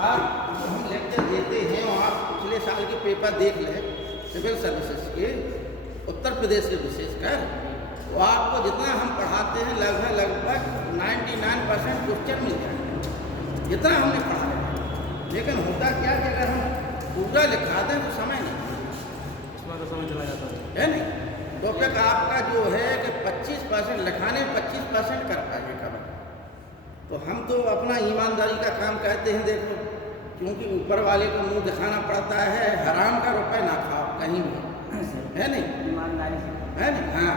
आप जो हम लेक्चर देते हैं और आप पिछले साल के पेपर देख लें सिविल सर्विसेज के उत्तर प्रदेश के विशेषकर, तो आपको जितना हम पढ़ाते हैं लगभग 99% क्वेश्चन मिल जाएंगे जितना हमने पढ़ा है। लेकिन होता क्या कि अगर हम पूरा लिखा दें तो समय नहीं, तो समय चला जाता है नहीं। टॉपिक आपका जो है कि 25% लिखाने 25% कर पाएंगे कवर। तो हम तो अपना ईमानदारी का काम कहते हैं, देखो, क्योंकि ऊपर वाले को मुंह दिखाना पड़ता है, हराम का रुपए ना खाओ कहीं भी, है नहीं, ईमानदारी से, है नहीं। हाँ,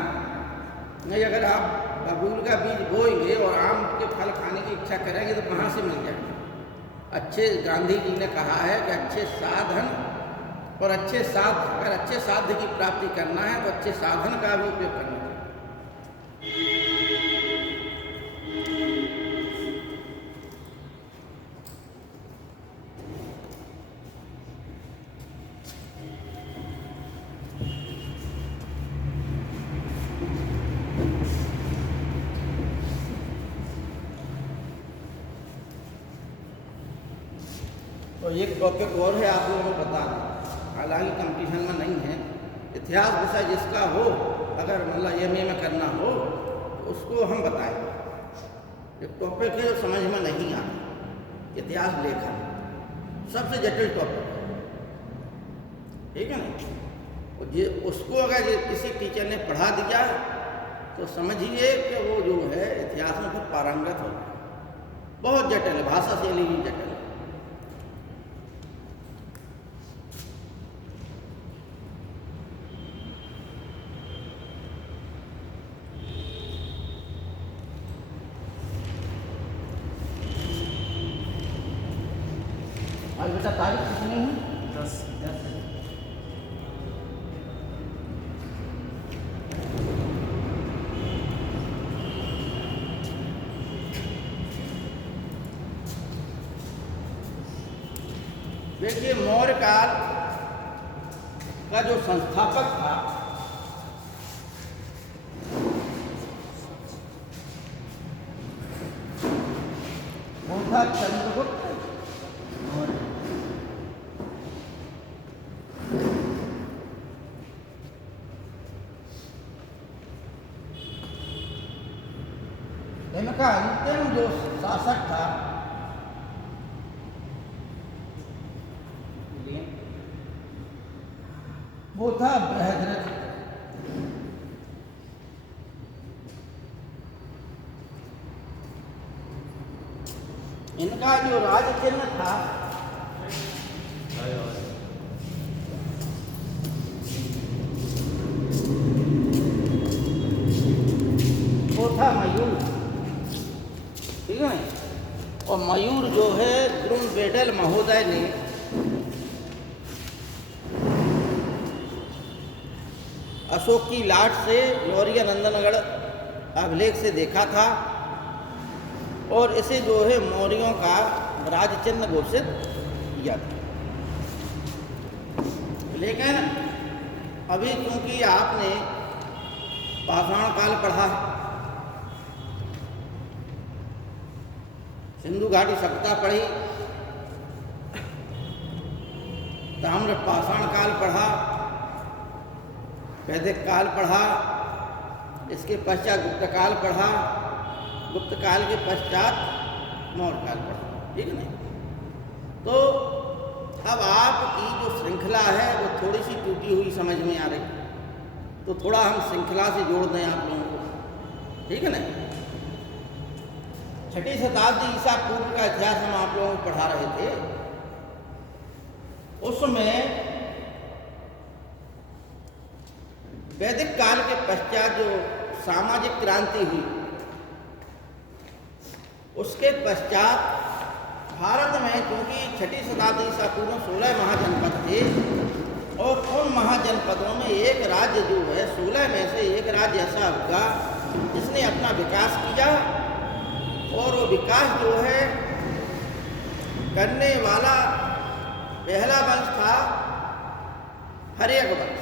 नहीं अगर आप बबूल का बीज बोएंगे और आम के फल खाने की इच्छा करेंगे तो कहाँ से मिल जाएंगे। अच्छे, गांधी जी ने कहा है कि अच्छे साधन और अच्छे साध, अगर अच्छे साध्य की प्राप्ति करना है तो अच्छे साधन का भी उपयोग करना चाहिए। तो एक टॉपिक और है, आप लोगों को बता दें, हालांकि कंपटीशन में नहीं है। इतिहास विषय जिसका हो, अगर मतलब एमए में करना हो तो उसको हम बताएंगे। एक टॉपिक है जो समझ में नहीं आता, इतिहास लेखन सबसे जटिल टॉपिक है, ठीक है ना। तो उसको अगर किसी टीचर ने पढ़ा दिया तो समझिए कि वो जो है इतिहास में फिर पारंगत हो गया। बहुत जटिल है, भाषा शैली भी जटिल है। आज बेटा तारीख कितनी है? 10। देखिए, मौर्य काल का जो संस्थापक था वो था चंद्रगुप्त मौर्य। इनका अंतिम जो शासक था वो था बृहद्रथ। इनका जो राज चिन्ह था वो था मयूर, ठीक है। और मयूर जो है द्रोण बेडल महोदय ने अशोक की लाट से लौरिया नंदनगढ़ अभिलेख से देखा था और इसे जो है मौर्यों का राज चिन्ह घोषित किया था। लेकिन अभी क्योंकि आपने पाषाण काल पढ़ा है, सिंधु घाटी सभ्यता पढ़ी, ताम्र पाषाण काल पढ़ा, वैदिक काल पढ़ा, इसके पश्चात गुप्त काल पढ़ा, गुप्त काल के पश्चात मौर्य काल पढ़ा, ठीक है ना। तो अब आपकी जो श्रृंखला है वो थोड़ी सी टूटी हुई समझ में आ रही, तो थोड़ा हम श्रृंखला से जोड़ दें आप लोगों को, ठीक है ना। 6वीं शताब्दी ईसा पूर्व का इतिहास हम आप लोगों को पढ़ा रहे थे। उसमें वैदिक काल के पश्चात जो सामाजिक क्रांति हुई, उसके पश्चात भारत में क्योंकि 6वीं शताब्दी ईसा पूर्व 16 महाजनपद थे और उन महाजनपदों में एक राज्य जो है 16 में से एक राज्य ऐसा होगा जिसने अपना विकास किया, और वो विकास जो है करने वाला पहला वंश था हर्यक वंश।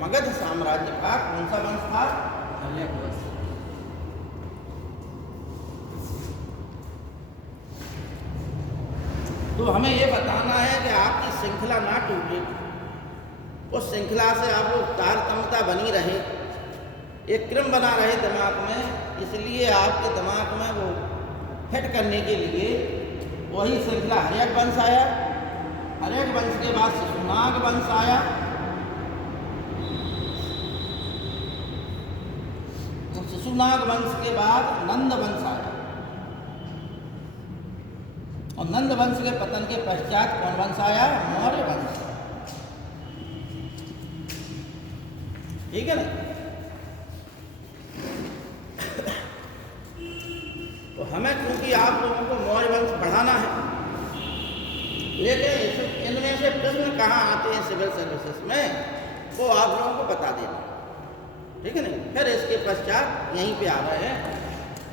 मगध साम्राज्य का कौन सा वंश था? हर्यक वंश। तो हमें ये बताना है कि आपकी श्रृंखला ना टूटे, उस श्रृंखला से आप लोग तारतम्यता बनी रहे, एक क्रम बना रहे दिमाग में। इसलिए आपके दिमाग में वो फिट करने के लिए वही श्रृंखला हर्यक वंश आया, हर्यक वंश के बाद शिशुनाग वंश आया, शिशुनाग वंश के बाद नंद वंश आया, और नंद वंश के पतन के पश्चात कौन वंश आया? मौर्य वंश। ठीक है ना? तो हमें क्योंकि आप लोगों को मौर्य वंश बढ़ाना है, लेकिन इनमें से प्रश्न कहाँ आते हैं सिविल सर्विसेज में, वो आप लोगों को बता देना। ठीक है नहीं? फिर इसके पश्चात यहीं पे आ रहे हैं,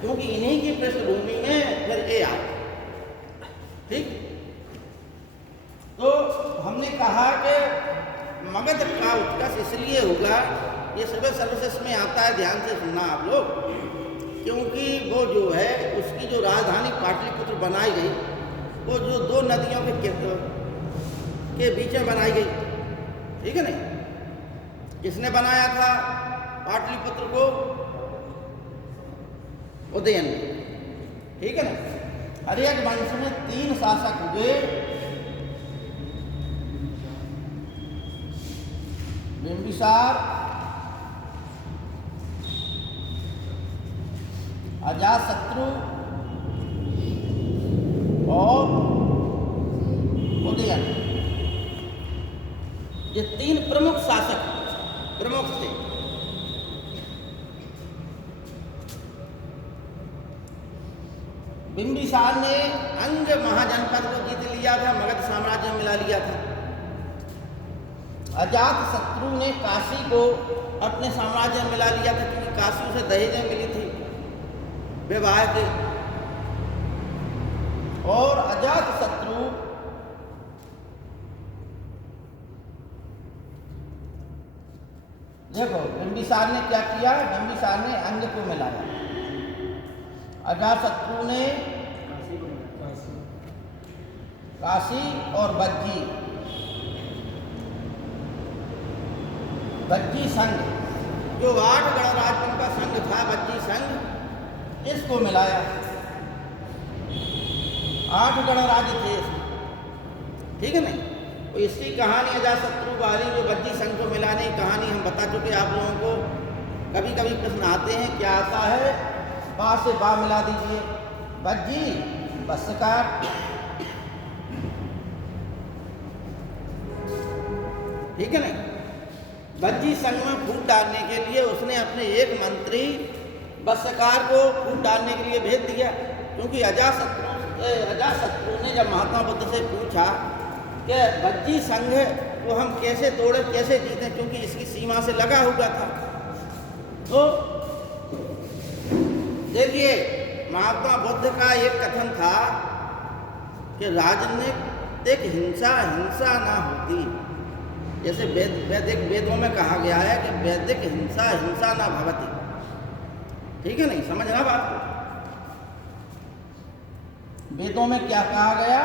क्योंकि इन्हीं की पृष्ठभूमि में फिर ये आ। ठीक, तो हमने कहा कि मगध का उत्कर्ष इसलिए होगा, ये सिविल सर्विसेज में आता है, ध्यान से सुनना आप लोग, क्योंकि वो जो है उसकी जो राजधानी पाटलिपुत्र बनाई गई, वो जो दो नदियों के बीच में बनाई गई। ठीक है नहीं? किसने बनाया था पाटलिपुत्र को? उदयन। ठीक है ना? हर्यक वंश में 3 शासक हुए, बिंबिसार, अजातशत्रु और उदयन। ये 3 प्रमुख शासक प्रमुख थे। बिंबिसार ने अंग महाजनपद को जीत लिया था, मगध साम्राज्य में मिला लिया था। अजातशत्रु ने काशी को अपने साम्राज्य में मिला लिया था, क्योंकि काशी उसे दहेज में मिली थी विवाह के। और अजातशत्रु देखो, बिंबिसार ने क्या किया? बिंबिसार ने अंग को मिलाया, अजातशत्रु ने काशी और बज्जी संघ, जो 8 गणराज्यों का संघ था, बज्जी संघ, इसको मिलाया। 8 गणराज्य थे इसमें। ठीक है नहीं? तो इसकी कहानी अजातशत्रु वाली जो बज्जी संघ को मिलाने की कहानी हम बता चुके आप लोगों को। कभी कभी प्रश्न आते हैं, क्या आता है? बा से बा मिला दीजिए, बज्जी बस्कार। ठीक है ना? बज्जी संघ में फूट डालने के लिए उसने अपने एक मंत्री बस्कार को फूट डालने के लिए भेज दिया, क्योंकि अजातशत्रु ने जब महात्मा बुद्ध से पूछा कि बज्जी संघ को हम कैसे तोड़े, कैसे जीतें, क्योंकि इसकी सीमा से लगा हुआ था। तो देखिए, महात्मा बुद्ध का एक कथन था कि राजनीतिक हिंसा ना होती। जैसे वैदिक वेदों में कहा गया है कि वैदिक हिंसा ना भवति। ठीक है नहीं? समझना बात को। वेदों में क्या कहा गया?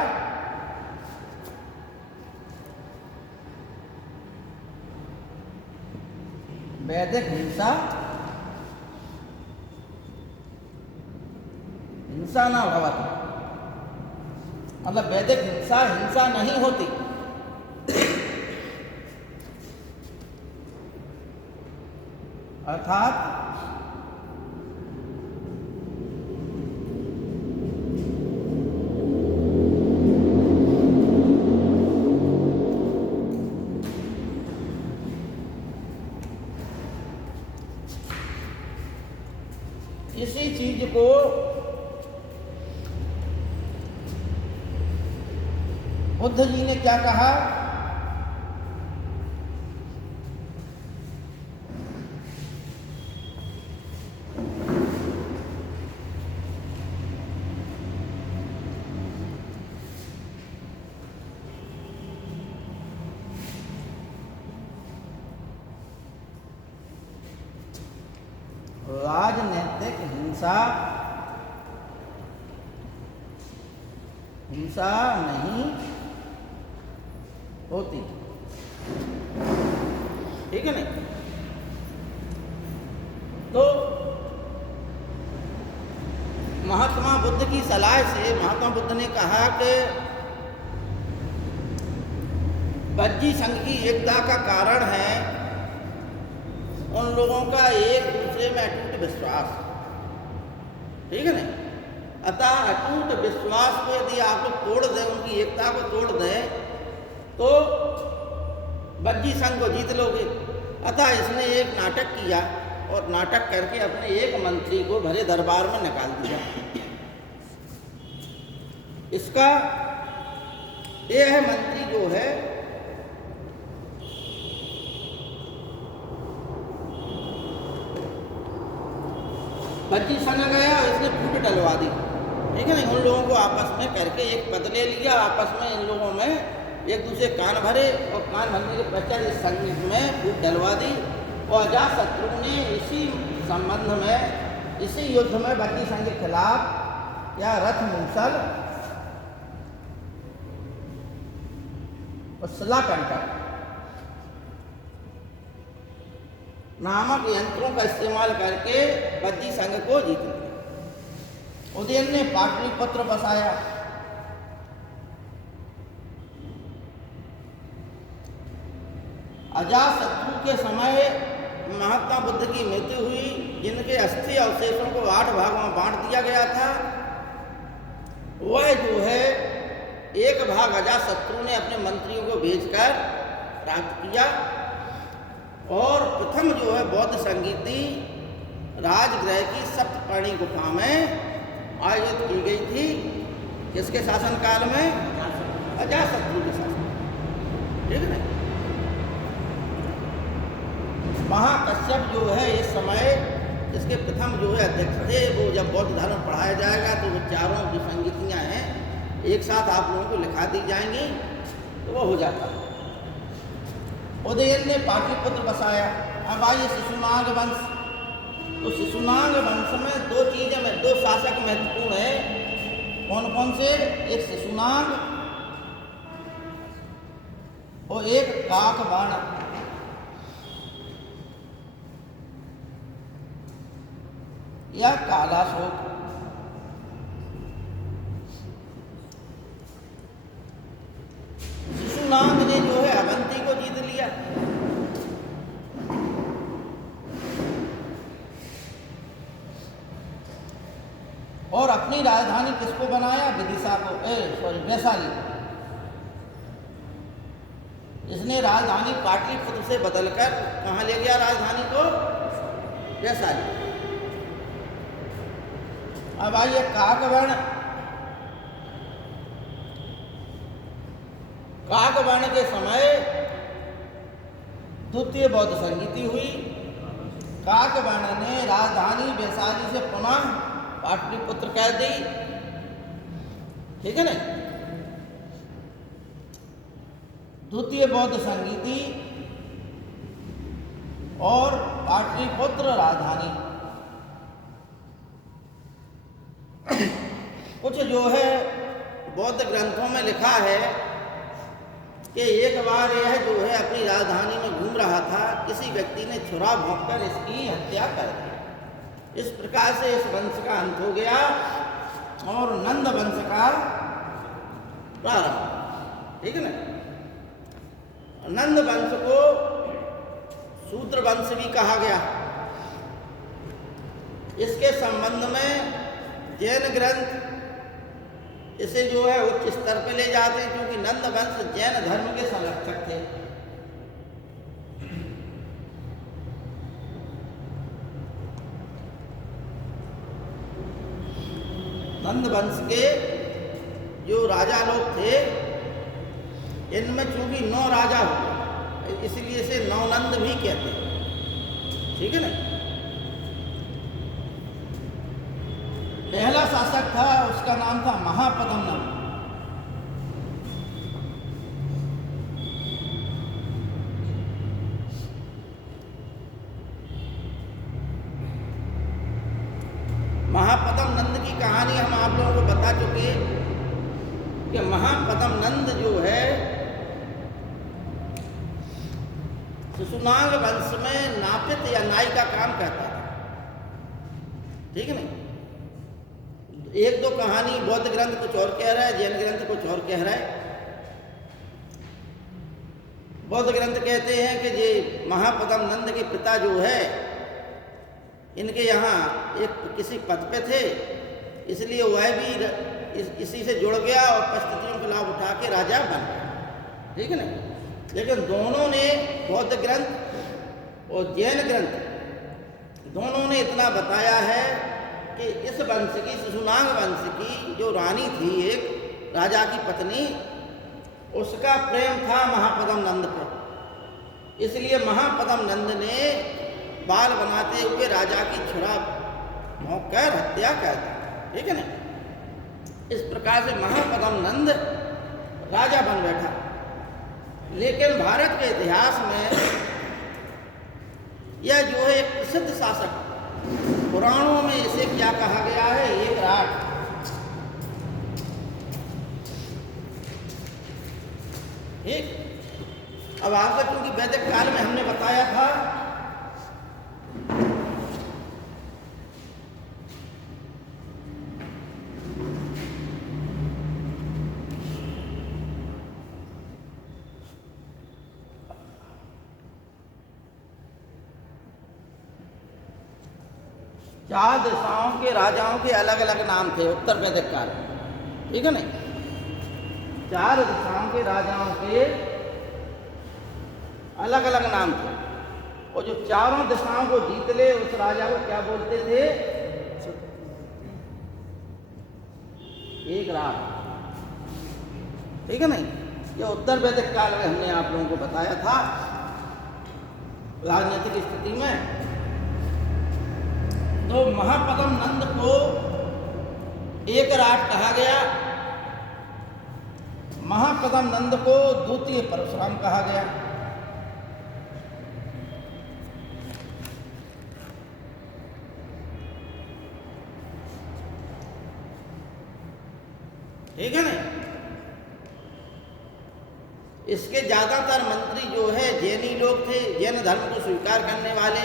वैदिक हिंसा ना भवति, मतलब वैदिक हिंसा नहीं होती। अर्थात इसी चीज को बुद्ध जी ने क्या कहा? राजनीतिक हिंसा हिंसा नहीं होती। ठीक है नहीं? तो महात्मा बुद्ध की सलाह से महात्मा बुद्ध ने कहा कि बज्जी संघ की एकता का कारण है उन लोगों का एक दूसरे में अटूट विश्वास। ठीक है नहीं? अतः अटूट विश्वास को यदि आप लोग तोड़ दें, उनकी एकता को तोड़ दें, तो बज्जी संघ को जीत लोगे। अतः इसने एक नाटक किया और नाटक करके अपने एक मंत्री को भरे दरबार में निकाल दिया। इसका यह मंत्री जो है बज्जी संघ गया और इसने फूट डलवा दी। ठीक है नहीं? उन लोगों को आपस में करके एक पद ले लिया, आपस में इन लोगों में एक दूसरे कान भरे और कान भरने के पश्चात इस संघ में फूट डलवा दी। और अजातशत्रु ने इसी संबंध में, इसी युद्ध में बज्जी संघ के खिलाफ या रथ मूसल और शिलाकंटक नामक यंत्रों का इस्तेमाल करके बज्जी संघ को जीत लिया। उदयन ने पाटलिपुत्र बसाया। अजातशत्रु के समय महात्मा बुद्ध की मृत्यु हुई, जिनके अस्थि अवशेषों को 8 भागों में बांट दिया गया था। वह जो है एक भाग अजातशत्रु ने अपने मंत्रियों को भेजकर प्राप्त किया और प्रथम जो है बौद्ध संगीति राजगृह की सप्तपर्णी गुफा में आयोजित की गई थी। किसके शासनकाल में? अजातशत्रु के शासन। ठीक है? महाकश्यप जो है इस समय इसके प्रथम जो है अध्यक्ष थे। वो जब बौद्ध धर्म पढ़ाया जाएगा तो वो चारों जो संगीतियाँ हैं एक साथ आप लोगों को लिखा दी जाएंगी, तो वो हो जाता है। उदयन ने पाटलिपुत्र बसाया। अब आइए शिशुनाग वंश। तो शिशुनाग वंश में 2 चीज़ें में 2 शासक महत्वपूर्ण है। कौन कौन से? एक शिशुनाग और एक काकवाण। या कालाशोक। शिशुनाग ने जो है अवंती को जीत लिया। और अपनी राजधानी किसको बनाया? विदिशा को, वैशाली। इसने राजधानी पाटलिपुत्र से बदलकर कहाँ ले गया राजधानी को? वैशाली। अब आइए काकवर्ण। काकवर्ण के समय द्वितीय बौद्ध संगीति हुई। काकवर्ण ने राजधानी वैशाली से पुनः पाटलिपुत्र कर दी। ठीक है ना? द्वितीय बौद्ध संगीति और पाटलिपुत्र राजधानी। कुछ जो है बौद्ध ग्रंथों में लिखा है कि एक बार यह जो है अपनी राजधानी में घूम रहा था, किसी व्यक्ति ने छुरा भोंककर इसकी हत्या कर दी। इस प्रकार से इस वंश का अंत हो गया और नंद वंश का प्रारंभ। ठीक है ना? नंद वंश को शूद्र वंश भी कहा गया। इसके संबंध में जैन ग्रंथ इसे जो है उच्च स्तर पे ले जाते हैं, क्योंकि नंद वंश जैन धर्म के संरक्षक थे। नंद वंश के जो राजा लोग थे, इनमें चूंकि 9 राजा हुए, इसलिए इसे नवनंद भी कहते हैं। ठीक है ना? पहला शासक था, उसका नाम था महापद्म नंद। महापद्म नंद की कहानी हम आप लोगों को बता चुके। कि महापद्म नंद जो है शिशुनाग वंश में नापित या नाई का काम करता था। ठीक है नहीं? एक दो कहानी बौद्ध ग्रंथ कुछ और कह रहा है, जैन ग्रंथ कुछ और कह रहा है। बौद्ध ग्रंथ कहते हैं कि ये महापद्म नंद के पिता जो है इनके यहाँ एक किसी पद पे थे, इसलिए वह भी इसी से जुड़ गया और परिस्थितियों का लाभ उठा के राजा बन गया। ठीक है ना? लेकिन दोनों ने, बौद्ध ग्रंथ और जैन ग्रंथ दोनों ने इतना बताया है कि इस वंश की, शिशुनाग वंश की जो रानी थी, एक राजा की पत्नी, उसका प्रेम था महापद्म नंद पर। इसलिए महापद्म नंद ने बाल बनाते हुए राजा की छुरा भोंककर हत्या कर दी। ठीक है ना? इस प्रकार से महापद्म नंद राजा बन बैठा। लेकिन भारत के इतिहास में यह जो है एक प्रसिद्ध शासक, पुराणों में इसे क्या कहा गया है, एकराट। ठीक, अब आपका क्योंकि वैदिक काल में हमने बताया था चार दिशाओं के राजाओं के अलग अलग नाम थे उत्तर वैदिक काल में। ठीक है नहीं? चार दिशाओं के राजाओं के अलग अलग नाम थे, और जो चारों दिशाओं को जीत ले उस राजा को क्या बोलते थे? एकराट। ठीक है नहीं? ये उत्तर वैदिक काल में हमने आप लोगों को बताया था। राजनीतिक स्थिति में तो महापद्म नंद को एकराट कहा गया, महापद्म नंद को द्वितीय परशुराम कहा गया। ठीक है ना? इसके ज्यादातर मंत्री जो है जैनी लोग थे, जैन धर्म को स्वीकार करने वाले।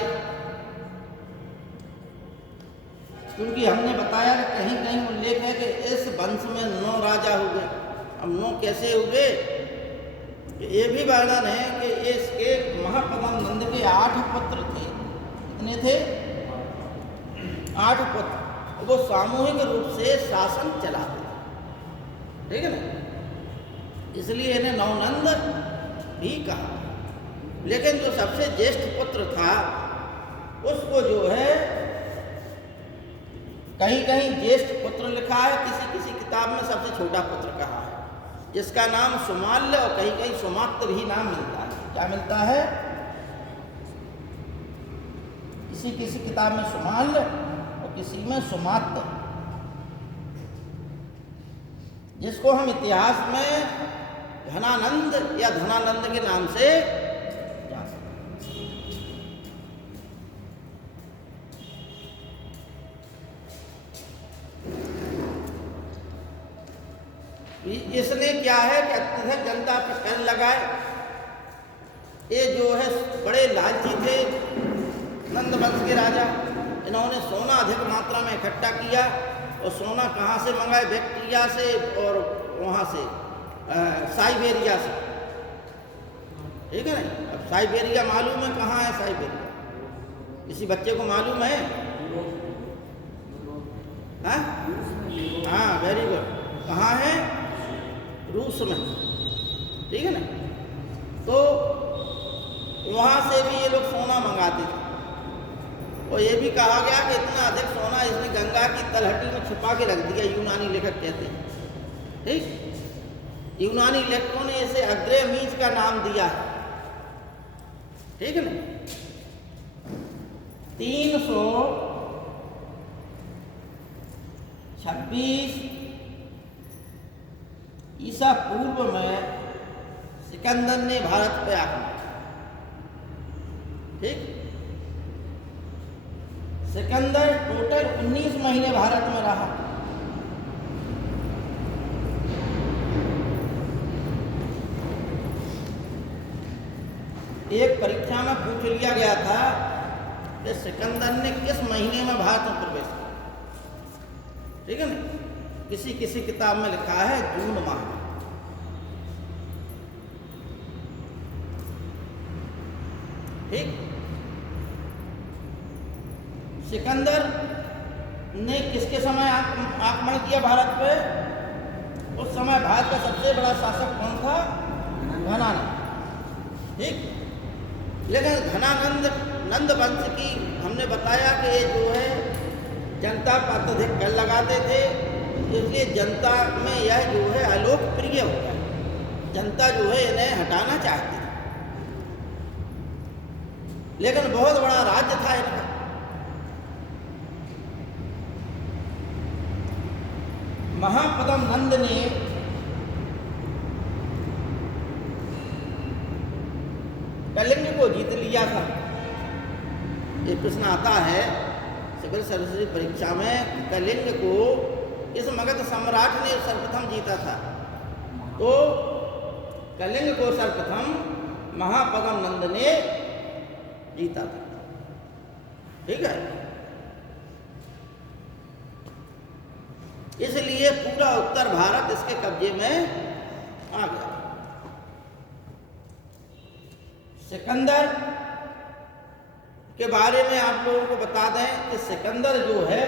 क्योंकि हमने बताया कि कहीं कहीं उल्लेख है कि इस वंश में 9 राजा हुए। अब 9 कैसे हुए? ये भी वर्णन है कि इसके महापद्म नंद के 8 पुत्र थे। कितने थे? 8 पुत्र। वो सामूहिक रूप से शासन चलाते थे। ठीक है ना? इसलिए इन्हें नवनंद भी कहा। लेकिन जो सबसे ज्येष्ठ पुत्र था उसको जो है कहीं कहीं ज्येष्ठ पुत्र लिखा है, किसी किसी किताब में सबसे छोटा पुत्र कहा है, जिसका नाम सुमाल्य और कहीं कहीं सुमात्र भी नाम मिलता है। क्या मिलता है? किसी किसी किताब में सुमाल्य और किसी में सुमात्र, जिसको हम इतिहास में घनानंद या धनानंद के नाम से जानते हैं। इसने क्या है कि अत्यधिक जनता पर कर लगाए। ये जो है बड़े लालची थे नंद वंश के राजा। इन्होंने सोना अधिक मात्रा में इकट्ठा किया, और सोना कहाँ से मंगाए? बैक्टीरिया से और वहाँ से साइबेरिया से। ठीक है ना? अब साइबेरिया मालूम है कहाँ है साइबेरिया? किसी बच्चे को मालूम है? हाँ, वेरी गुड। कहाँ है? रूस में। ठीक है ना? तो वहाँ से भी ये लोग सोना मंगाते थे, और ये भी कहा गया कि इतना अधिक सोना इसने गंगा की तलहटी में छुपा के रख दिया। यूनानी लेखक कहते हैं। ठीक, यूनानी लेखकों ने इसे अग्रेमीज का नाम दिया है। ठीक है ना? 326 ईसा पूर्व में सिकंदर ने भारत पे आक्रमण। ठीक, सिकंदर टोटल 19 महीने भारत में रहा। एक परीक्षा में पूछ लिया गया था कि सिकंदर ने किस महीने में भारत में प्रवेश किया। ठीक है ना, किसी किसी किताब में लिखा है जून माह में। ठीक, सिकंदर ने किसके समय आक्रमण किया भारत पे? उस समय भारत का सबसे बड़ा शासक कौन था? घनानंद। ठीक, लेकिन घनानंद नंद वंश की हमने बताया कि ये जो है जनता पर अत्यधिक कर लगाते थे, इसलिए जनता में यह जो है अलोकप्रिय हो गया। जनता जो है इन्हें हटाना चाहती थी, लेकिन बहुत बड़ा राज्य था इनका। महापद्म नंद ने कलिंग को जीत लिया था। ये प्रश्न आता है सिविल सर्विसेज परीक्षा में, कलिंग को इस मगध सम्राट ने सर्वप्रथम जीता था। तो कलिंग को सर्वप्रथम महापद्म नंद ने जीता था। ठीक है, इसलिए पूरा उत्तर भारत इसके कब्जे में आ गया। सिकंदर के बारे में आप लोगों को बता दें कि सिकंदर जो है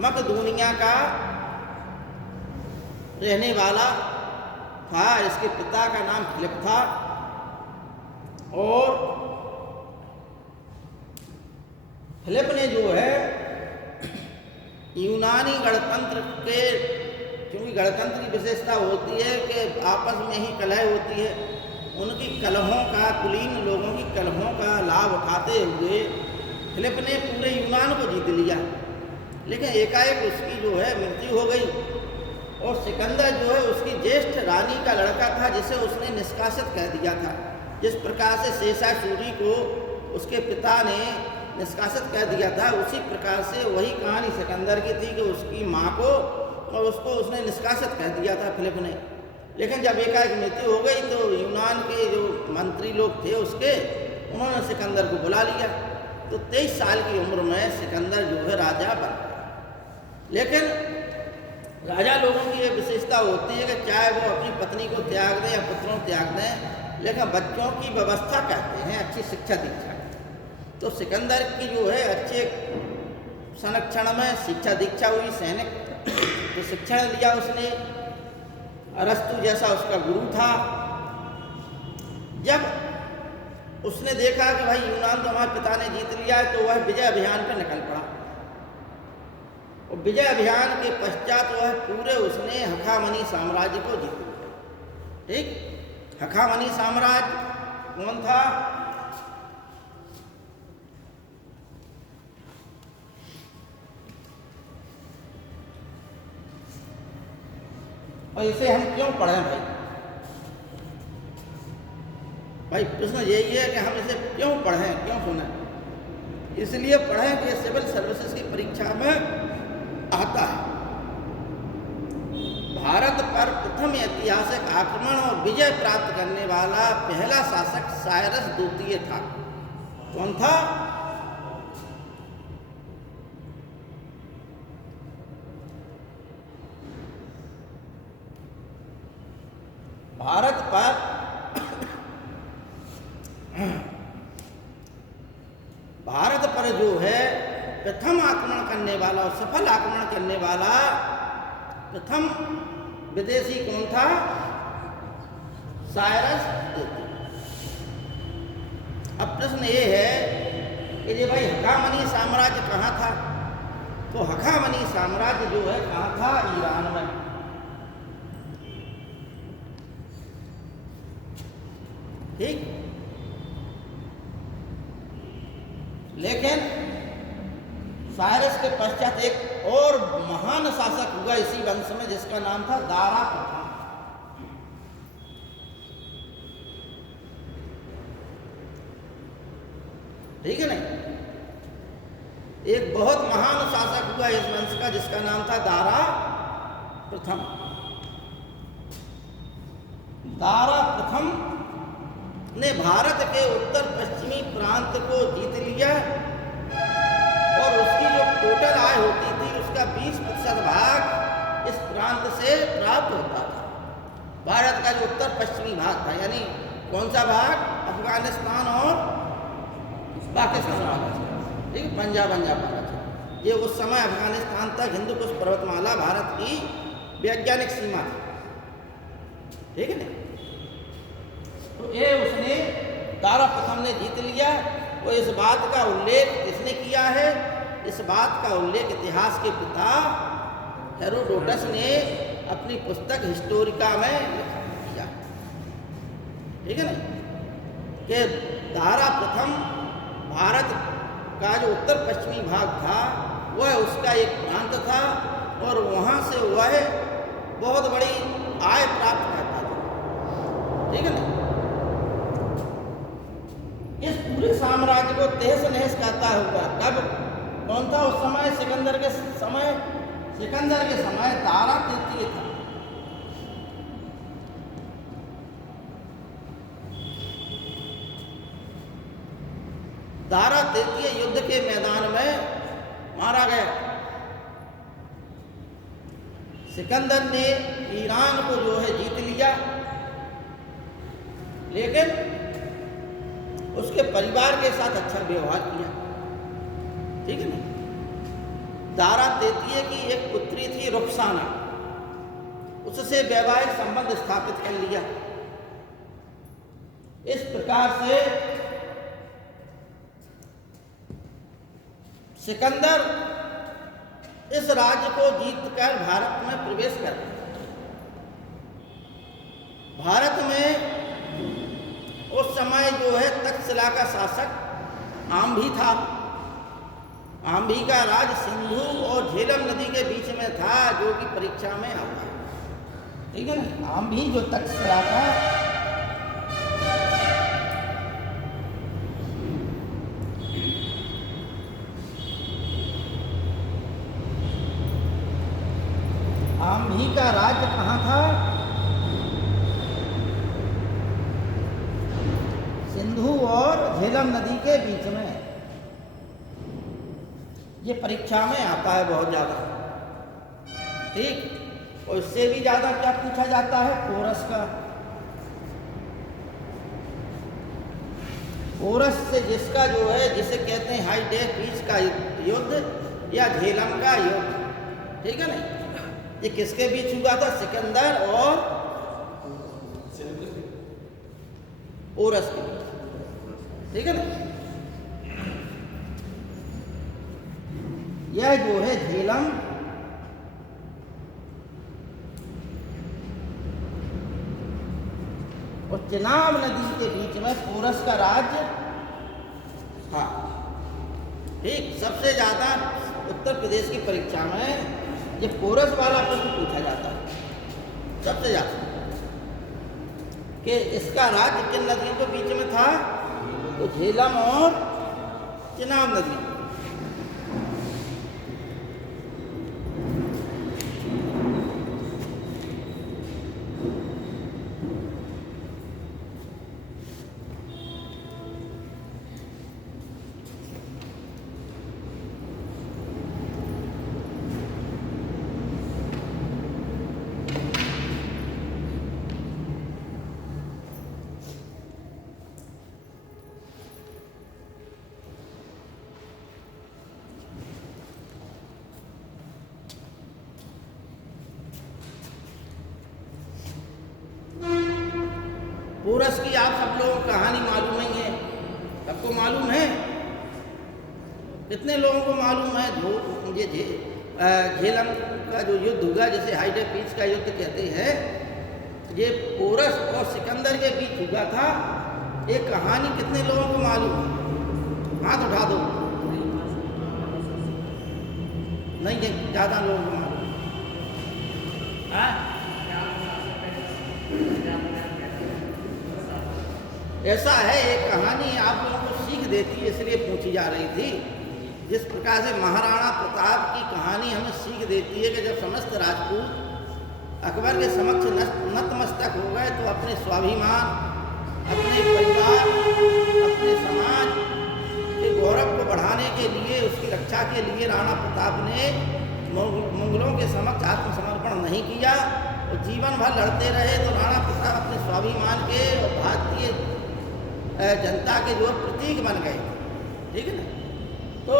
मकदूनिया का रहने वाला था। इसके पिता का नाम फिलिप था और फिलिप ने जो है यूनानी गणतंत्र के, क्योंकि गणतंत्र की विशेषता होती है कि आपस में ही कलह होती है, उनकी कलहों का, कुलीन लोगों की कलहों का लाभ उठाते हुए फिलिप ने पूरे यूनान को जीत लिया। लेकिन एकाएक उसकी जो है मृत्यु हो गई और सिकंदर जो है उसकी ज्येष्ठ रानी का लड़का था, जिसे उसने निष्कासित कर दिया था। जिस प्रकार से शेषासूरी को उसके पिता ने निष्कासित कर दिया था, उसी प्रकार से वही कहानी सिकंदर की थी कि उसकी माँ को और उसको उसने निष्कासित कर दिया था फिलिप ने। लेकिन जब एकाएक मृत्यु हो गई तो यूनान के जो मंत्री लोग थे उसके, उन्होंने सिकंदर को बुला लिया। तो 23 साल की उम्र में सिकंदर जो है राजा बन गया। लेकिन राजा लोगों की ये विशेषता होती है कि चाहे वो अपनी पत्नी को त्याग दें या पुत्रों को त्याग दें, लेकिन बच्चों की व्यवस्था करते हैं, अच्छी शिक्षा दीक्षा। तो सिकंदर की जो है अच्छे संरक्षण में शिक्षा दीक्षा हुई, सैनिक तो शिक्षण लिया उसने। अरस्तु जैसा उसका गुरु था। जब उसने देखा कि भाई यूनान तो हमारे पिता ने जीत लिया है, तो वह विजय अभियान पर निकल पड़ा। और विजय अभियान के पश्चात वह पूरे उसने हखामनी साम्राज्य को जीत लिया। ठीक, हखामनी साम्राज्य कौन था? और इसे हम क्यों पढ़ें भाई? भाई प्रश्न यही है कि हम इसे क्यों पढ़ें, क्यों सुनें? इसलिए पढ़ें कि सिविल सर्विसेज की परीक्षा में आता है। भारत पर प्रथम ऐतिहासिक आक्रमण और विजय प्राप्त करने वाला पहला शासक साइरस द्वितीय था। कौन था? भारत पर जो है प्रथम आक्रमण करने वाला और सफल आक्रमण करने वाला प्रथम विदेशी कौन था? साइरस द्वितीय। अब प्रश्न ये है कि ये भाई हखामनी साम्राज्य कहाँ था? तो हखामनी साम्राज्य जो है कहाँ था? ईरान में। ठीक, लेकिन साइरस के पश्चात एक और महान शासक हुआ इसी वंश में, जिसका नाम था दारा प्रथम। ठीक है नहीं? एक बहुत महान शासक हुआ इस वंश का, जिसका नाम था दारा प्रथम। दारा प्रथम ने भारत के उत्तर पश्चिमी प्रांत को जीत लिया और उसकी जो टोटल आय होती थी उसका 20% भाग इस प्रांत से प्राप्त होता था। भारत का जो उत्तर पश्चिमी भाग था, यानी कौन सा भाग? अफगानिस्तान और पाकिस्तान, ठीक है, पंजाब भारत, ये उस समय अफगानिस्तान तक हिंदू कुश पर्वतमाला भारत की वैज्ञानिक सीमा थी, ठीक है ना। तो ये उसने दारा प्रथम ने जीत लिया। वो इस बात का उल्लेख किसने किया है? इस बात का उल्लेख इतिहास के पिता हेरोडोटस ने अपनी पुस्तक हिस्टोरिका में किया, ठीक है ना, कि दारा प्रथम भारत का जो उत्तर पश्चिमी भाग था वह उसका एक प्रांत था और वहाँ से वह बहुत बड़ी आय प्राप्त करता था, ठीक है ना। इस पूरे साम्राज्य को तहस नहस करता हुआ कब कौन था? उस समय सिकंदर के समय दारा तृतीय था। दारा तृतीय युद्ध के मैदान में मारा गया। सिकंदर ने ईरान को जो है जीत लिया, लेकिन उसके परिवार के साथ अच्छा व्यवहार किया, ठीक है ना। दारा तृतीय की एक पुत्री थी रुखसाना, उससे वैवाहिक संबंध स्थापित कर लिया। इस प्रकार से सिकंदर इस राज्य को जीतकर भारत में प्रवेश कर गया। भारत में उस समय जो है तक्षशिला का शासक आम्भी था। आम्भी का राज सिंधु और झेलम नदी के बीच में था, जो कि परीक्षा में आता है, ठीक है ना। आम्भी जो तक्षशिला का आम्भी का राज्य कहाँ था? सिंधु और झेलम नदी के बीच में। ये परीक्षा में आता है बहुत ज़्यादा, ठीक। और इससे भी ज़्यादा क्या पूछा जाता है? पोरस का। पोरस से जिसका जो है, जिसे कहते हैं हाइडेपिस का युद्ध या झेलम का युद्ध, ठीक है ना। ये किसके बीच हुआ था? सिकंदर और पोरस के बीच, ठीक है ना। यह जो है झेलम और चिनाब नदी के बीच में पोरस का राज्य था, ठीक। सबसे ज्यादा उत्तर प्रदेश की परीक्षा में ये पोरस वाला प्रश्न पूछा जाता है सबसे ज्यादा, कि इसका राज्य किन नदियों के बीच में था? तो झेलम और चिनाब नदी। पोरस की आप सब लोगों को कहानी मालूम ही है, सबको मालूम है। कितने लोगों को मालूम है? जो ये झेलम का जो युद्ध हुआ, जिसे हाइडेपिस का युद्ध कहते हैं, ये पोरस और सिकंदर के बीच हुआ था। ये कहानी कितने लोगों को मालूम है? हाथ उठा दो। नहीं, ये ज़्यादा लोगों को मालूम है। ऐसा है, एक कहानी आप लोगों को सीख देती है, इसलिए पूछी जा रही थी। जिस प्रकार से महाराणा प्रताप की कहानी हमें सीख देती है कि जब समस्त राजपूत अकबर के समक्ष नतमस्तक हो गए तो अपने स्वाभिमान अपने परिवार, अपने समाज के गौरव को बढ़ाने के लिए, उसकी रक्षा के लिए राणा प्रताप ने मुगलों के समक्ष आत्मसमर्पण नहीं किया और जीवन भर लड़ते रहे। तो राणा प्रताप अपने स्वाभिमान के और भारतीय जनता के जो प्रतीक बन गए, ठीक है ना। तो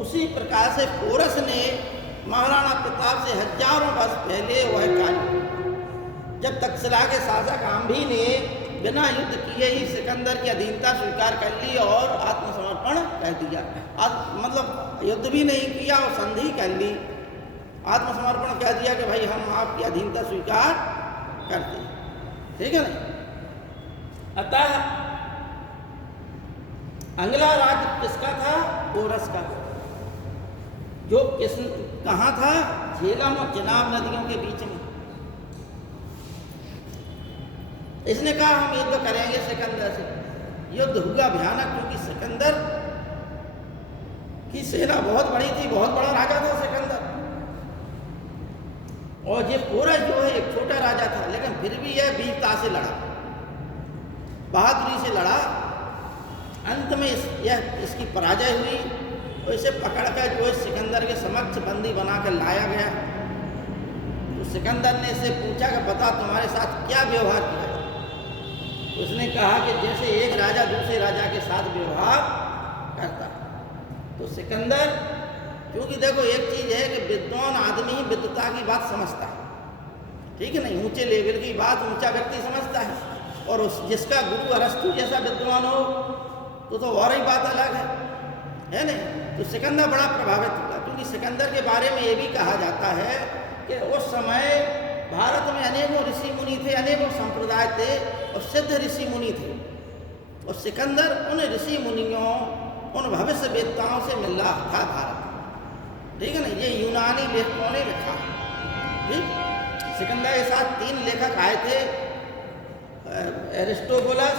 उसी प्रकार से पोरस ने महाराणा प्रताप से हजारों वर्ष पहले वह कार्य, जब तक्षशिला के शासक आम्भी ने बिना युद्ध किए ही सिकंदर की अधीनता स्वीकार कर ली और आत्मसमर्पण कर दिया। मतलब युद्ध भी नहीं किया और संधि कर ली, आत्मसमर्पण कह दिया कि भाई हम आपकी अधीनता स्वीकार करते हैं, ठीक है ना। अतः अंगला राज्य किसका था? पोरस का, जो कहाँ था? झेलम और चिनाब नदियों के बीच में। इसने कहा हम युद्ध करेंगे सिकंदर से। युद्ध हुआ भयानक, क्योंकि सिकंदर की सेना बहुत बड़ी थी, बहुत बड़ा राजा था सिकंदर, और ये पोरस जो है एक छोटा राजा था, लेकिन फिर भी यह वीरता से लड़ा, बहादुरी से लड़ा। अंत में इसकी पराजय हुई और इसे पकड़कर जो है सिकंदर के समक्ष बंदी बनाकर लाया गया। तो सिकंदर ने इससे पूछा कि बता तुम्हारे साथ क्या व्यवहार किया। उसने कहा कि जैसे एक राजा दूसरे राजा के साथ व्यवहार करता। तो सिकंदर, क्योंकि देखो एक चीज़ है कि विद्वान आदमी ही विद्वता की बात समझता है, ठीक है नहीं, ऊंचे लेवल की बात ऊंचा व्यक्ति समझता है, और उस जिसका गुरु अरस्तु जैसा विद्वान हो तो और ही बात अलग है नहीं। तो सिकंदर बड़ा प्रभावित हुआ, क्योंकि सिकंदर के बारे में ये भी कहा जाता है कि उस समय भारत में अनेकों ऋषि मुनि थे, अनेकों संप्रदाय थे और सिद्ध ऋषि मुनि थे, और सिकंदर उन ऋषि मुनियों, उन भविष्य वेत्ताओं से मिल रहा था भारत, ठीक है ना। ये यूनानी लेखकों ने लिखा, ठीक। सिकंदर के साथ 3 लेखक आए थे, एरिस्टोबुलस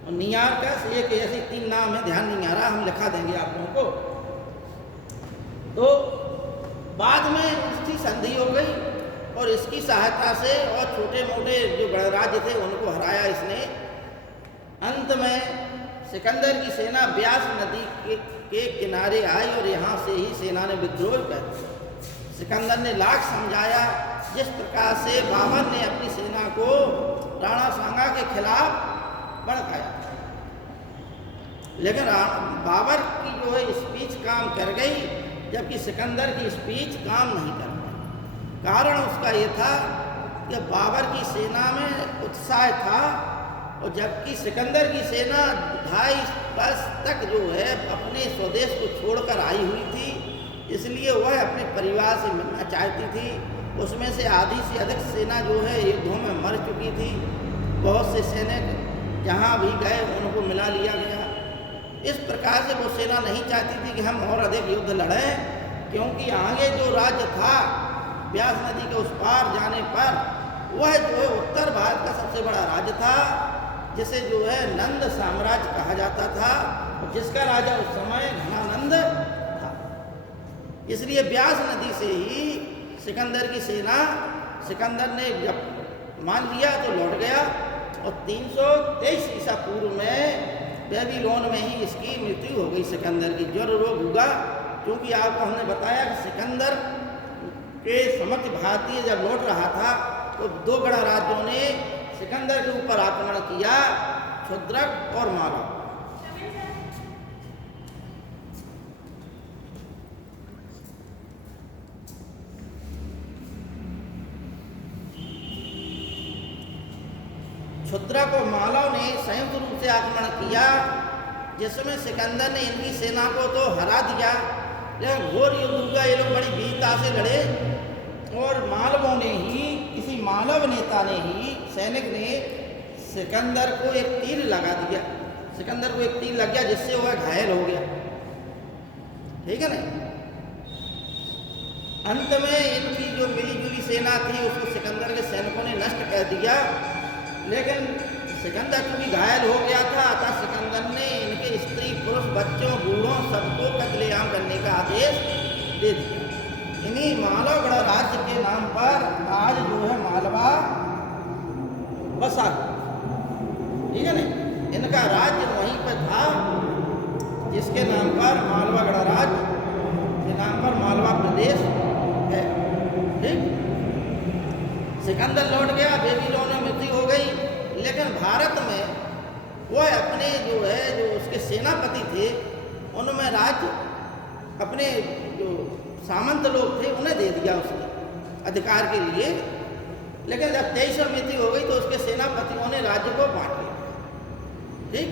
और नियार्कस, एक ऐसी 3 नाम है, ध्यान नहीं आ रहा, हम लिखा देंगे आप लोगों को। तो बाद में इसकी संधि हो गई और इसकी सहायता से और छोटे मोटे जो गणराज्य थे उनको हराया इसने। अंत में सिकंदर की सेना ब्यास नदी के किनारे आई और यहाँ से ही सेना ने विद्रोह कर दिया। सिकंदर ने लाख समझाया, जिस प्रकार से बाबर ने अपनी सेना को राणा सांगा के खिलाफ भड़काया, लेकिन बाबर की जो है स्पीच काम कर गई, जबकि सिकंदर की स्पीच काम नहीं कर पाई। कारण उसका ये था कि बाबर की सेना में उत्साह था, और जबकि सिकंदर की सेना 2.5 वर्ष तक जो है अपने स्वदेश को छोड़कर आई हुई थी, इसलिए वह अपने परिवार से मिलना चाहती थी। उसमें से आधी से अधिक सेना जो है युद्धों में मर चुकी थी, बहुत से सैनिक जहाँ भी गए उनको मिला लिया गया। इस प्रकार से वो सेना नहीं चाहती थी कि हम और अधिक युद्ध लड़ें, क्योंकि आगे जो राज्य था ब्यास नदी के उस पार जाने पर वह जो है उत्तर भारत का सबसे बड़ा राज्य था, जिसे जो है नंद साम्राज्य कहा जाता था, जिसका राजा उस समय घनानंद था। इसलिए ब्यास नदी से ही सिकंदर की सेना, सिकंदर ने जब मान लिया तो लौट गया, और 323 ईसा पूर्व में बेबीलोन में ही इसकी मृत्यु हो गई सिकंदर की। ज्वर रोग हुआ, क्योंकि आपको हमने बताया कि सिकंदर के समक्ष भारतीय जब लौट रहा था तो 2 गणराज्यों ने सिकंदर के ऊपर आक्रमण किया, क्षुद्रक और मालव। क्षुद्रक और मालव ने संयुक्त रूप से आक्रमण किया, जिसमें सिकंदर ने इनकी सेना को तो हरा दिया, लेकिन घोर युद्ध हुआ। ये लोग बड़ी वीरता से लड़े, और मालवों ने ही, किसी मालव नेता ने ही, सैनिक ने सिकंदर को एक तीर लगा दिया। सिकंदर को एक तीर लग गया, जिससे वह घायल हो गया, ठीक है ना। अंत में इनकी जो मिली जुली सेना थी उसको सिकंदर के सैनिकों ने नष्ट कर दिया, लेकिन सिकंदर चूँकि घायल हो गया था, अतः सिकंदर ने इनके स्त्री पुरुष बच्चों बूढ़ों सबको कत्लेआम करने का आदेश दे दिया। इन्हीं मालव गणराज्य के नाम पर आज जो है मालवा बसा, पर मालवा गणराज्य के नाम पर मालवा प्रदेश है। ठीक, सिकंदर लौट गया, बेबीलोन में मृत्यु हो गई, लेकिन भारत में वह अपने जो उसके सेनापति थे उनमें राज्य अपने जो सामंत लोग थे उन्हें दे दिया उसके अधिकार के लिए। लेकिन जब 23 में मृत्यु हो गई तो उसके सेनापतियों ने राज्य को बांट लिया। ठीक,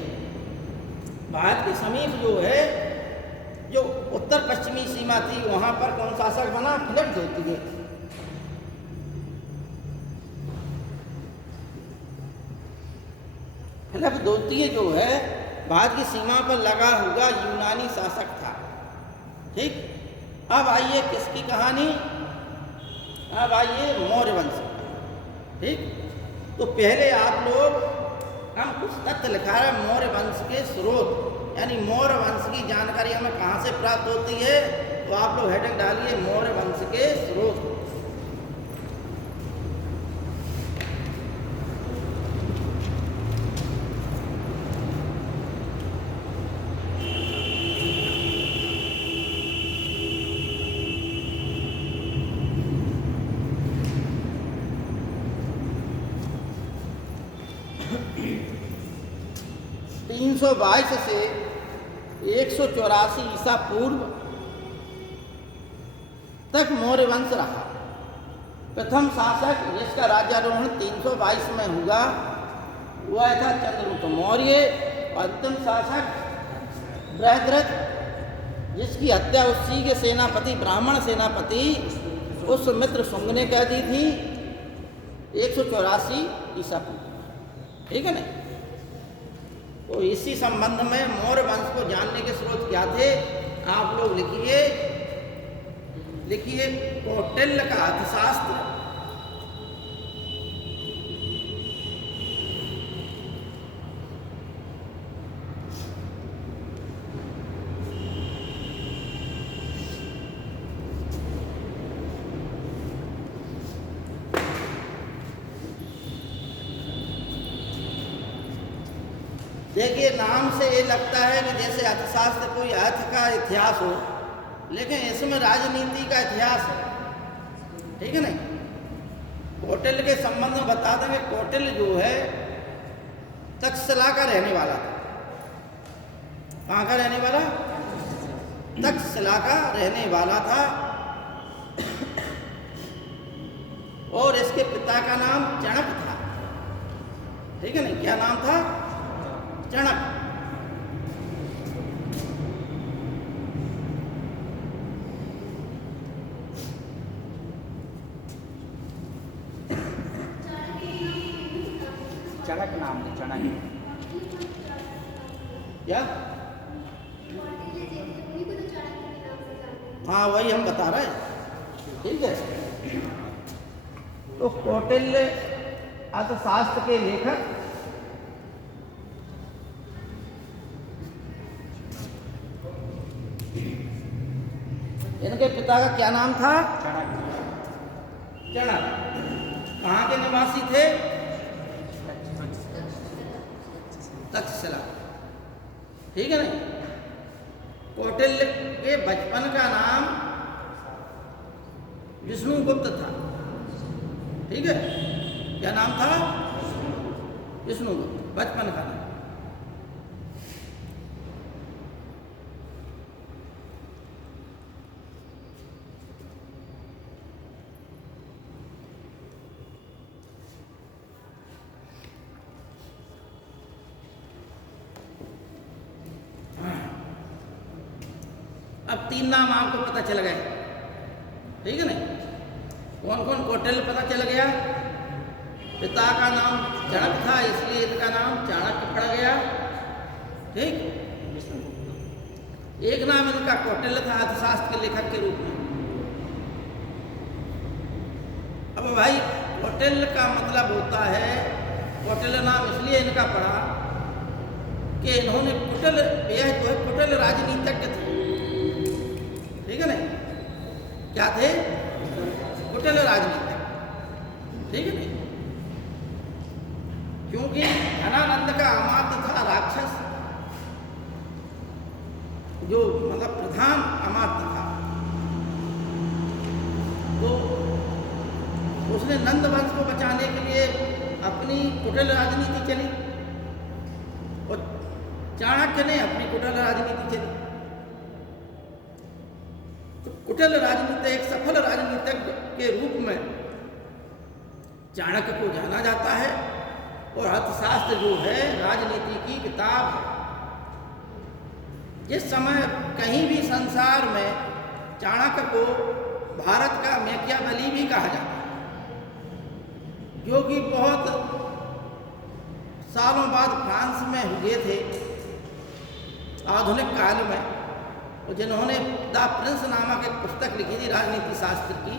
भारत के समीप जो उत्तर पश्चिमी सीमा थी वहां पर कौन शासक बना? फिलिप द्वितीय। फिलिप द्वितीय भारत की सीमा पर लगा हुआ यूनानी शासक था। ठीक, अब आइए किसकी कहानी? अब आइए मौर्य वंश। ठीक, तो पहले आप लोग हम कुछ तथ्य लिखा है मौर्य वंश के स्रोत, यानी मौर्य वंश की जानकारी हमें कहाँ से प्राप्त होती है, तो आप लोग हेडिंग डालिए मौर्य वंश के स्रोत। 322 से 184 ईसा पूर्व तक मौर्य वंश रहा। प्रथम शासक जिसका राज्यारोहण 322 में हुआ वह था चंद्रगुप्त मौर्य। अंतिम शासक बृहद्रथ, जिसकी हत्या उसी के सेनापति ब्राह्मण सेनापति उस मित्र शुंग ने कर दी थी 184 ईसा पूर्व। ठीक है ना? तो इसी संबंध में मौर्य वंश को जानने के स्रोत क्या थे आप लोग लिखिए कौटिल्य का अर्थशास्त्र, देखिए नाम से ये लगता है कि जैसे अर्थशास्त्र कोई अर्थ का इतिहास हो, लेकिन इसमें राजनीति का इतिहास है। ठीक है ना? कौटिल्य के संबंध में बता देंगे। कौटिल्य जो है तक्षशिला का रहने वाला था। कहाँ का रहने वाला? तक्षशिला का रहने वाला था। और इसके पिता का नाम चणक था। ठीक है ना? क्या नाम था? चणक। चणक नाम है, चणक। क्या? हाँ, वही हम बता रहे हैं। ठीक है, तो कौटिल्य अर्थशास्त्र के लेखक इनके पिता का क्या नाम था? चणक। कहाँ के निवासी थे? तक्षशिला। ठीक है ना? कौटिल्य के बचपन का नाम विष्णुगुप्त था। ठीक है? क्या नाम था? विष्णुगुप्त, बचपन का नाम। अब 3 नाम आपको पता चल गए। ठीक है ना? कौन कौन कौटिल्य पता चल गया। पिता का नाम चणक था, इसलिए इनका नाम चाणक्य पड़ गया। ठीक, एक नाम इनका कौटिल्य था अर्थशास्त्र के लेखक के रूप में। अब भाई कौटिल्य का मतलब होता है, कौटिल्य नाम इसलिए इनका पड़ा कि इन्होंने कुटिल राजनीतिज्ञ थे। ठीक है ना? क्या थे? कुटिल राजनीतिज्ञ। ठीक है ना? क्योंकि धनानंद का अमात्य था राक्षस, जो मतलब प्रधान अमात्य था, तो उसने नंद वंश को बचाने के लिए अपनी कुटिल राजनीति चली और चाणक्य ने अपनी कुटिल राजनीति चली। तो कुटिल राजनीति एक सफल राजनीतिज्ञ के रूप में चाणक्य को जाना जाता है और अर्थशास्त्र जो है राजनीति की किताब है। जिस समय कहीं भी संसार में चाणक्य को भारत का मैकियावेली भी कहा जाता है, जो कि बहुत सालों बाद फ्रांस में हुए थे आधुनिक काल में, और जिन्होंने द प्रिंस नामक एक पुस्तक लिखी थी राजनीति शास्त्र की,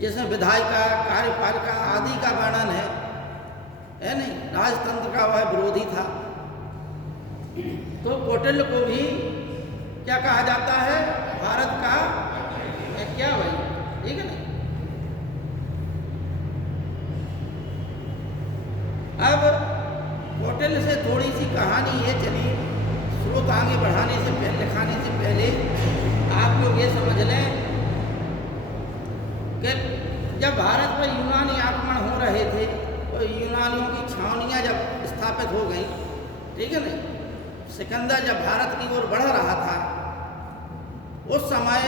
जिसमें विधायिका, कार्यपालिका आदि का वर्णन है नहीं, राजतंत्र का वह विरोधी था। तो कौटिल्य को भी क्या कहा जाता है, भारत का क्या भाई, ठीक है ना। अब कौटिल्य से थोड़ी सी कहानी ये चली, स्रोत आगे बढ़ाने से पहले, लिखाने से पहले आप लोग ये समझ लें कि जब भारत पर यूनानी आक्रमण हो रहे थे तो यूनानियों की छावनियाँ जब स्थापित हो गई, ठीक है ना, सिकंदर जब भारत की ओर बढ़ रहा था, उस समय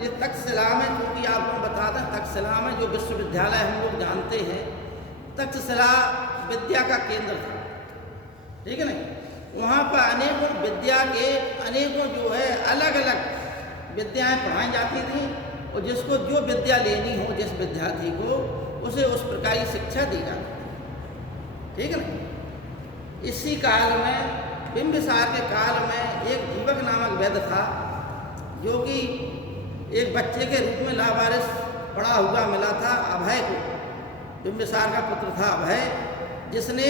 ये तक्षशिला में, क्योंकि आपको बता दें तक्षशिला में जो विश्वविद्यालय हम लोग जानते हैं, तक्षशिला विद्या का केंद्र था, ठीक है ना। वहाँ पर अनेकों विद्या के अनेकों जो है अलग अलग विद्याएं पढ़ाई जाती थी, और जिसको जो विद्या लेनी हो जिस विद्यार्थी को, उसे उस प्रकार की शिक्षा दी जाती थी, ठीक है ना। इसी काल में बिंबिसार के काल में एक जीवक नामक वैद्य था, जो कि एक बच्चे के रूप में लावारिस पड़ा हुआ मिला था अभय को। बिंबिसार का पुत्र था अभय, जिसने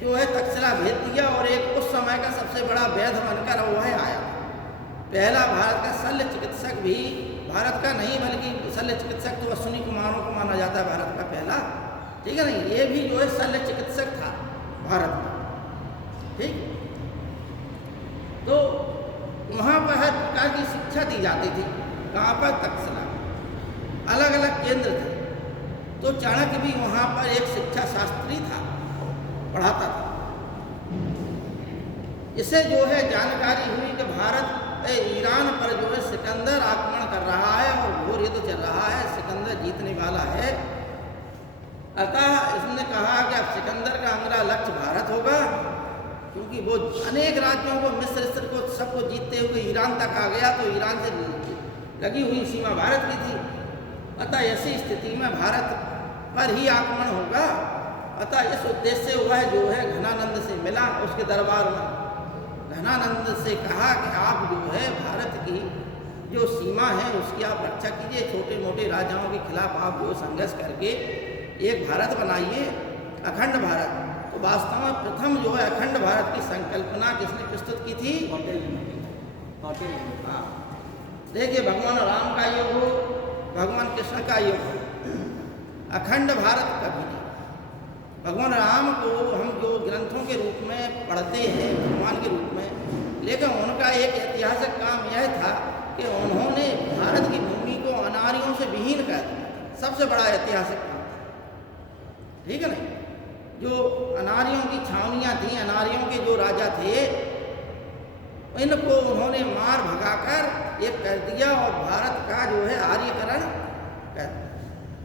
जो है तक्षशिला भेज दिया और एक उस समय का सबसे बड़ा वैद्य बनकर वह आया। पहला भारत का शल्य चिकित्सक भी, भारत का नहीं बल्कि शल्य चिकित्सक तो अश्विनी कुमारों को माना जाता है भारत का पहला, ठीक है ना। ये भी जो है शल्य चिकित्सक था भारत में, ठीक। तो वहाँ पर हर प्रकार की शिक्षा दी जाती थी। कहाँ पर, तक्षशिला, अलग अलग केंद्र थे। तो चाणक्य भी वहाँ पर एक शिक्षा शास्त्री था, पढ़ाता था। इसे जो है जानकारी हुई कि भारत ईरान पर जो है सिकंदर आक्रमण कर रहा है और घोर युद्ध चल रहा है, सिकंदर जीतने वाला है। अतः इसने कहा कि अब सिकंदर का अगला लक्ष्य भारत होगा, क्योंकि वो अनेक राज्यों को, मिस्र को, सबको जीतते हुए ईरान तक आ गया, तो ईरान से लगी हुई सीमा भारत की थी। अतः ऐसी स्थिति में भारत पर ही आक्रमण होगा। अतः इस उद्देश्य से वह जो है घनानंद से मिला, उसके दरबार में घनानंद से कहा कि आप जो है भारत की जो सीमा है उसकी आप रक्षा कीजिए, छोटे मोटे राजाओं के खिलाफ आप जो संघर्ष करके एक भारत बनाइए, अखंड भारत। तो वास्तव में प्रथम जो है अखंड भारत की संकल्पना किसने प्रस्तुत की थी? हाँ, देखिए, भगवान राम का युग हो, भगवान कृष्ण का युग हो, अखंड भारत कभी नहीं। भगवान राम को हम जो ग्रंथों के रूप में पढ़ते हैं, भगवान के रूप में, लेकिन उनका एक ऐतिहासिक काम यह था कि उन्होंने भारत की भूमि को अनार्यों से विहीन कर दिया। सबसे बड़ा ऐतिहासिक काम था, ठीक है ना। जो अनार्यों की छावनियाँ थी, अनार्यों के जो राजा थे, इनको उन्होंने मार भगाकर एक कर दिया और भारत का जो है आर्यकरण कर दिया।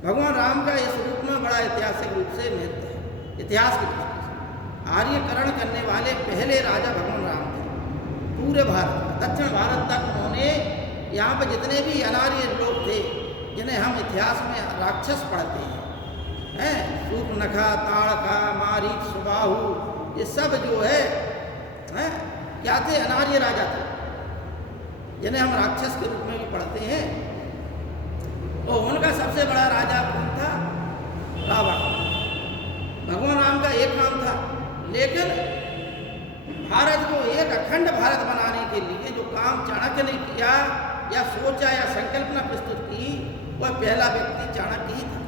भगवान राम का इस रूप में बड़ा ऐतिहासिक रूप से महत्व है। इतिहास की दृष्टि से आर्यकरण करने वाले पहले राजा भगवान राम थे। पूरे भारत, दक्षिण भारत तक उन्होंने, यहाँ पर जितने भी अनार्य लोग थे, जिन्हें हम इतिहास में राक्षस पढ़ते हैं, सूर्पनखा, ताड़का, मारीच, सुबाहु, ये सब जो है क्या थे? अनार्य राजा थे, जिन्हें हम राक्षस के रूप में भी पढ़ते हैं। और उनका सबसे बड़ा राजा कौन था? रावण। भगवान राम का एक काम था, लेकिन भारत को एक अखंड भारत बनाने के लिए जो काम चाणक्य ने किया या सोचा या संकल्पना प्रस्तुत की, वह पहला व्यक्ति चाणक्य ही था।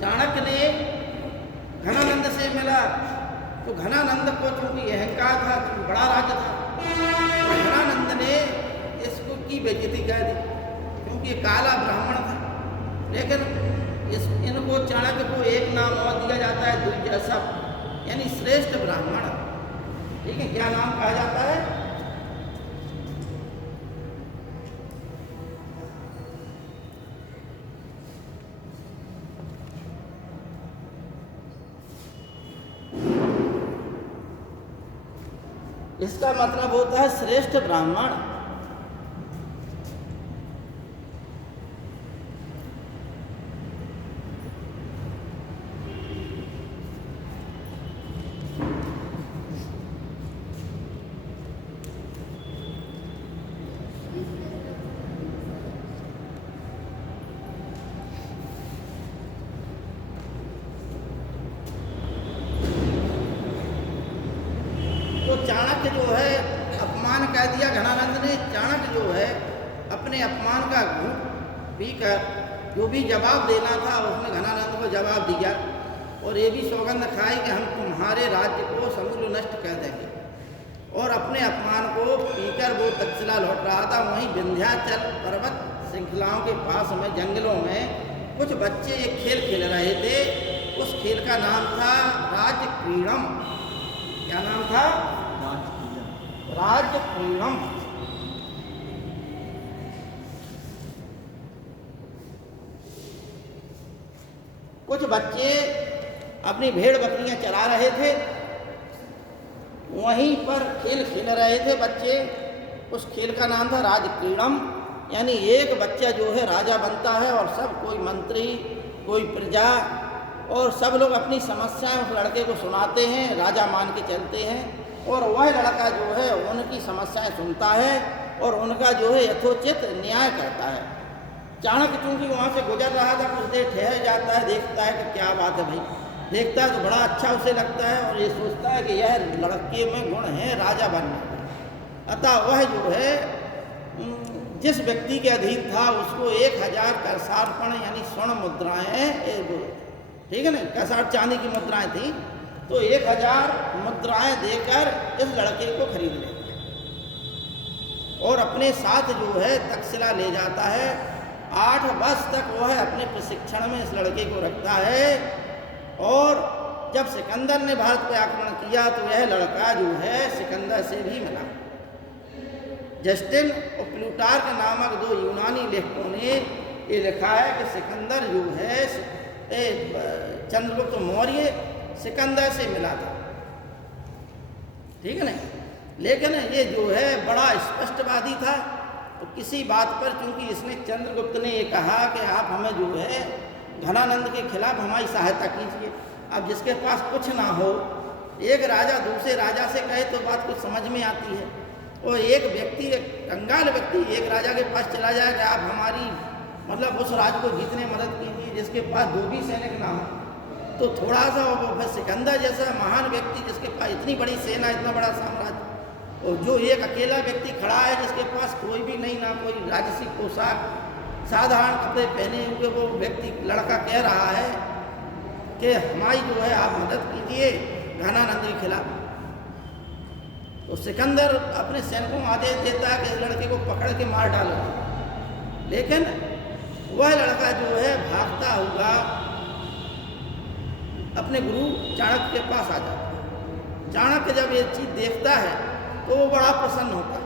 चाणक्य ने घनानंद से मिला, तो घनानंद को चूंकि अहंकार था, चूंकि बड़ा राज्य था, तो घनानंद ने इसको की बेइज्जती कर दी, क्योंकि ये काला ब्राह्मण था। लेकिन इनको चाणक्य को एक नाम और दिया जाता है, द्विज सब, यानी श्रेष्ठ ब्राह्मण। ठीक है, क्या नाम कहा जाता है? इसका मतलब होता है श्रेष्ठ ब्राह्मण। चाणक्य जो है अपमान कह दिया घनानंद ने। चाणक्य जो है अपने अपमान का घूंट पीकर जो भी जवाब देना था उसने घनानंद को जवाब दिया, और ये भी सौगंध खाई कि हम तुम्हारे राज्य को समूल नष्ट कर देंगे। और अपने अपमान को पीकर वो तक्षशिला लौट रहा था। वहीं विंध्याचल पर्वत श्रृंखलाओं के पास में जंगलों में कुछ बच्चे एक खेल खेल रहे थे। उस खेल का नाम था राज्य क्रीड़म। क्या नाम था? राज्य क्रीड़म। कुछ बच्चे अपनी भेड़ बकरियां चरा रहे थे, वहीं पर खेल खेल रहे थे बच्चे। उस खेल का नाम था राज्य क्रीड़म, यानी एक बच्चा जो है राजा बनता है और सब कोई मंत्री, कोई प्रजा और सब लोग अपनी समस्याएं उस लड़के को सुनाते हैं, राजा मान के चलते हैं। और वह लड़का जो है उनकी समस्याएं सुनता है और उनका जो है यथोचित न्याय करता है। चाणक्य चूंकि वहाँ से गुजर रहा था, कुछ देर ठहर जाता है, देखता है कि क्या बात है भाई। देखता है तो बड़ा अच्छा उसे लगता है और ये सोचता है कि यह लड़के में गुण है राजा बनने का। अतः वह जो है जिस व्यक्ति के अधीन था उसको 1000 करसार्पण यानी स्वर्ण मुद्राएं, ठीक है ना, करसार चांदी की मुद्राएं थी, तो 1000 मुद्राएं देकर इस लड़के को खरीद लेता है और अपने साथ जो है तक्षशिला ले जाता है। 8 वर्ष तक वह अपने प्रशिक्षण में इस लड़के को रखता है। और जब सिकंदर ने भारत पर आक्रमण किया तो यह लड़का जो है सिकंदर से भी मिला। जस्टिन और प्लूटार्क नामक 2 यूनानी लेखकों ने ये लिखा है कि सिकंदर जो है चंद्रगुप्त मौर्य सिकंदर से मिला था। ठीक है ना, लेकिन ये जो है बड़ा स्पष्टवादी था। तो किसी बात पर चूंकि इसने चंद्रगुप्त ने ये कहा कि आप हमें जो है घनानंद के खिलाफ हमारी सहायता कीजिए। अब जिसके पास कुछ ना हो, एक राजा दूसरे राजा से कहे तो बात कुछ समझ में आती है। और एक व्यक्ति, एक कंगाल व्यक्ति एक राजा के पास चला जाए कि आप हमारी मतलब उस राज को जीतने मदद कीजिए, जिसके पास 2 भी सैनिक ना हो, तो थोड़ा सा फिर सिकंदर जैसा महान व्यक्ति जिसके पास इतनी बड़ी सेना, इतना बड़ा साम्राज्य, और जो एक अकेला व्यक्ति खड़ा है जिसके पास कोई भी नहीं, ना कोई राजसी पोशाक, साधारण कपड़े पहने हुए वो व्यक्ति लड़का कह रहा है कि हमारी जो है आप मदद कीजिए घनानंद के खिलाफ। तो सिकंदर अपने सैनिकों को आदेश देता है कि इस लड़के को पकड़ के मार डालो। लेकिन वह लड़का जो है भागता हुआ अपने गुरु चाणक्य के पास आ जाता है। चाणक्य जब ये चीज़ देखता है तो वो बड़ा प्रसन्न होता है।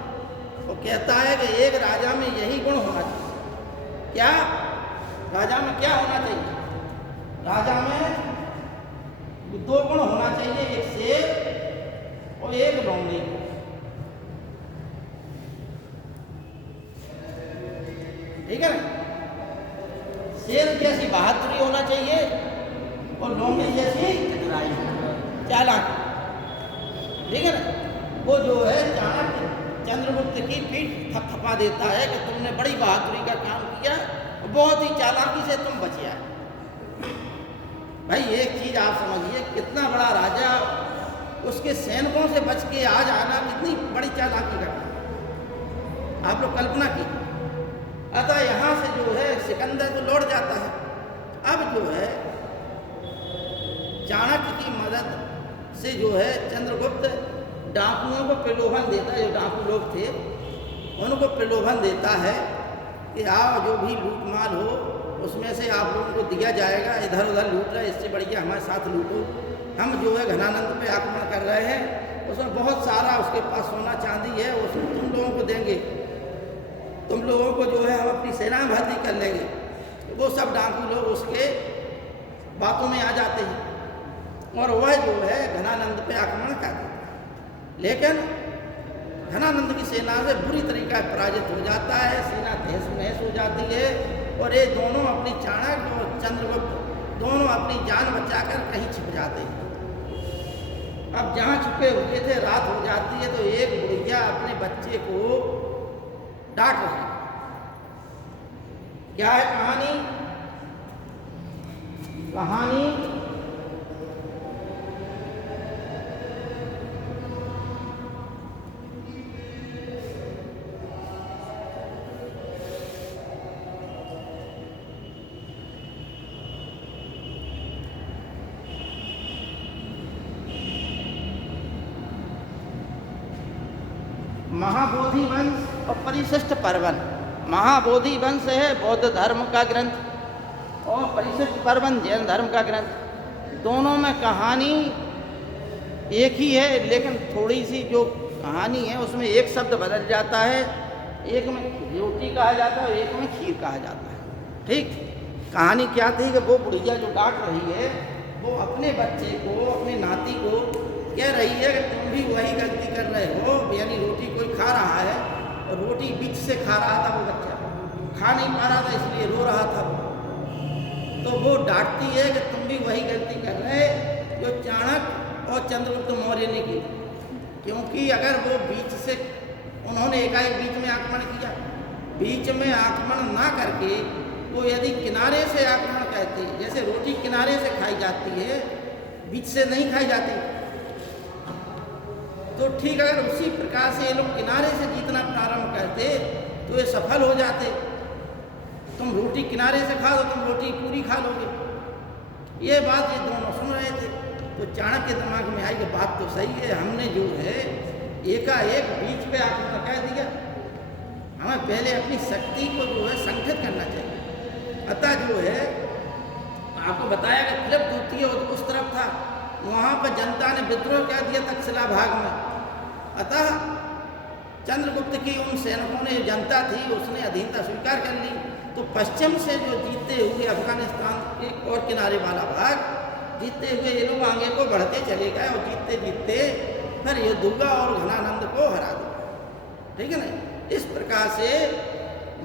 वो कहता है कि एक राजा में यही गुण होना चाहिए। क्या राजा में क्या होना चाहिए? राजा में 2 गुण होना चाहिए, एक शेर और एक लोमड़ी। ठीक है ना, शेर जैसी बहादुरी होना चाहिए और लोमड़ी जैसी चालाकी। ठीक है ना, वो जो है चाणक्य चंद्रगुप्त की पीठ थपथपा देता है कि तुमने बड़ी बहादुरी का काम किया, बहुत ही चालाकी से तुम बचिया। भाई एक चीज़ आप समझिए, कितना बड़ा राजा, उसके सैनिकों से बच के आ जाना कितनी बड़ी चालाकी का काम, आप लोग कल्पना कीजिए। अतः यहाँ से जो है सिकंदर तो लौट जाता है। अब जो है चाणक्य की मदद से जो है चंद्रगुप्त डाकुओं को प्रलोभन देता है, जो डाकू लोग थे उनको प्रलोभन देता है कि आओ जो भी लूट माल हो उसमें से आप लोगों को दिया जाएगा, इधर उधर लूट रहे इससे बढ़िया हमारे साथ लूटो। हम जो है घनानंद पे आक्रमण कर रहे हैं, उसमें बहुत सारा उसके पास सोना चांदी है, उसमें तुम लोगों को देंगे, तुम लोगों को जो है हम अपनी सेना में भर्ती कर लेंगे। वो सब डाकू लोग उसके बातों में आ जाते हैं और वह जो है घनानंद पे आक्रमण कर देता है। लेकिन घनानंद की सेना से बुरी तरीका पराजित हो जाता है, सेना तहस नहस हो जाती है और ये दोनों अपनी चाणक्य और चंद्रगुप्त दोनों अपनी जान बचाकर कहीं छिप जाते हैं। अब जहाँ छुपे हुए थे रात हो जाती है तो एक बुढ़िया अपने बच्चे को डांट रही। क्या है कहानी? कहानी महाबोधि वंश और परिशिष्ट पर्वन। महाबोधि वंश है बौद्ध धर्म का ग्रंथ और परिशिष्ट पर्वन जैन धर्म का ग्रंथ। दोनों में कहानी एक ही है, लेकिन थोड़ी सी जो कहानी है उसमें एक शब्द बदल जाता है, एक में रोटी कहा जाता है और एक में खीर कहा जाता है। ठीक, कहानी क्या थी कि वो बुढ़िया जो डांट रही है वो अपने बच्चे को, अपने नाती को कह रही है कि तुम भी वही गलती कर रहे हो, यानी रोटी कोई खा रहा है और रोटी बीच से खा रहा था, वो बच्चा खा नहीं पा रहा था इसलिए रो रहा था। तो वो डांटती है कि तुम भी वही गलती कर रहे जो चाणक्य और चंद्रगुप्त मौर्य ने की, क्योंकि अगर वो बीच से उन्होंने एकाएक बीच में आक्रमण किया, बीच में आक्रमण ना करके वो यदि किनारे से आक्रमण करते, जैसे रोटी किनारे से खाई जाती है बीच से नहीं खाई जाती, तो ठीक अगर उसी प्रकार से ये लोग किनारे से जीतना प्रारंभ करते तो ये सफल हो जाते। तुम रोटी किनारे से खा दो, तुम रोटी पूरी खा लोगे। ये बात ये दोनों सुन रहे थे तो चाणक्य के दिमाग में आई कि बात तो सही है, हमने जो है एकाएक बीच पे आक्रमण कर दिया, हमें पहले अपनी शक्ति को जो है संगठित करना चाहिए। अतः जो है आपको बताया कि फिलिप द्वितीय उस तरफ था, वहाँ पर जनता ने विद्रोह कर दिया तक्षशिला भाग में। अतः चंद्रगुप्त की उन सैनिकों ने, जनता थी उसने अधीनता स्वीकार कर ली। तो पश्चिम से जो जीतते हुए अफगानिस्तान के और किनारे वाला भाग जीतते हुए ये लोग आगे को बढ़ते चले गए और जीतते जीतते फिर युद्ध हुआ और घनानंद को हरा दिया। ठीक है ना। इस प्रकार से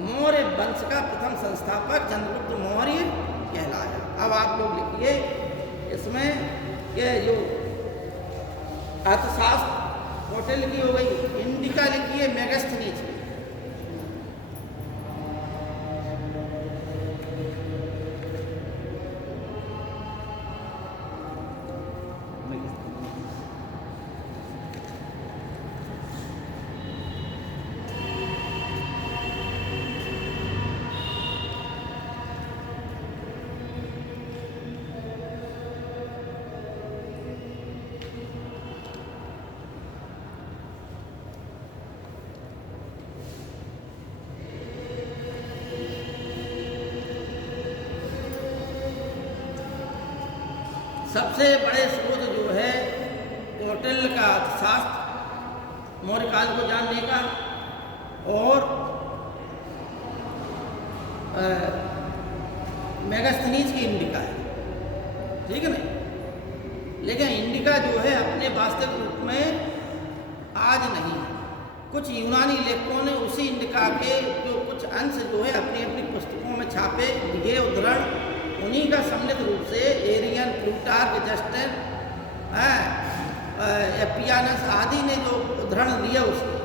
मौर्य वंश का प्रथम संस्थापक चंद्रगुप्त मौर्य कहलाया। अब आप लोग लिखिए इसमें ये जो अर्थशास्त्र होटल की हो गई, इंडिका लिखिए मेगास्थनीज की। सबसे बड़े स्रोत जो है कौटिल्य का अर्थशास्त्र मौर्य काल को जानने का और मेगास्थनीज की इंडिका है। ठीक है ना। लेकिन इंडिका जो है अपने वास्तविक रूप में आज नहीं है। कुछ यूनानी लेखकों ने उसी इंडिका के जो कुछ अंश जो है अपनी अपनी पुस्तकों में छापे, लिए उद्धरण उन्हीं का सम्मिलित रूप से एरियन, प्लूटार्क, जस्टिन, एपियानस आदि ने जो उद्धरण दिया उसके,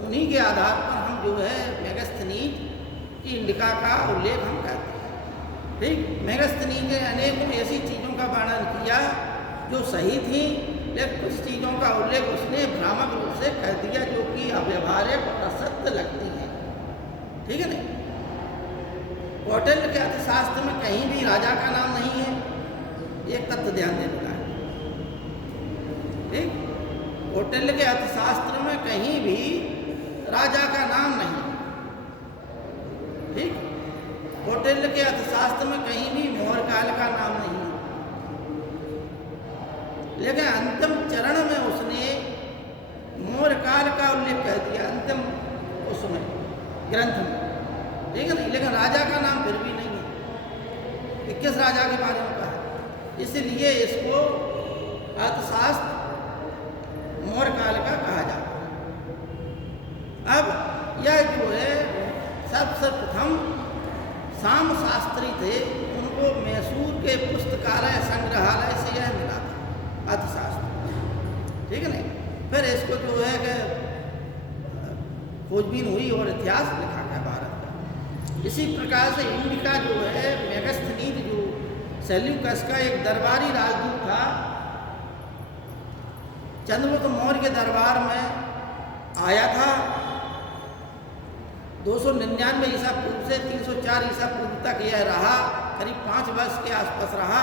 उन्हीं के आधार पर हम जो है मेगास्थनीज की इंडिका का उल्लेख हम करते हैं। ठीक, मेगास्थनीज ने अनेकों ऐसी चीज़ों का वर्णन किया जो सही थी, लेकिन कुछ चीज़ों का उल्लेख उसने भ्रामक रूप से कर दिया जो कि अव्यवहार्य और असत्य लगती हैं। ठीक है ना। कौटिल्य के अर्थशास्त्र में कहीं भी राजा का नाम नहीं है, एक तथ्य ध्यान देने का है। कौटिल्य के अर्थशास्त्र में कहीं भी राजा का नाम नहीं, ठीक। कौटिल्य के अर्थशास्त्र में कहीं भी मौर्य काल का नाम नहीं, लेकिन अंतिम चरण में उसने मौर्य काल का उल्लेख कर दिया, अंतिम उसमें ग्रंथ में, ठीक है नहीं। लेकिन राजा का नाम फिर भी नहीं है कि किस राजा के बारे में कहा है, इसलिए इसको अर्थशास्त्र मौर्य काल का कहा जाता है। अब यह जो है सबसे प्रथम साम शास्त्री थे, उनको मैसूर के पुस्तकालय संग्रहालय से यह मिला था अर्थशास्त्र, ठीक है नहीं। फिर इसको जो है कि खोजबीन हुई और इतिहास लिखा गया भारत का। इसी प्रकार से इंडिका जो है मेगस्थनीज जो सेल्यूकस का एक दरबारी राजदूत था, चंद्रगुप्त मौर्य के दरबार में आया था। 299 ईसा पूर्व से 304 ईसा पूर्व तक यह रहा, करीब 5 वर्ष के आसपास रहा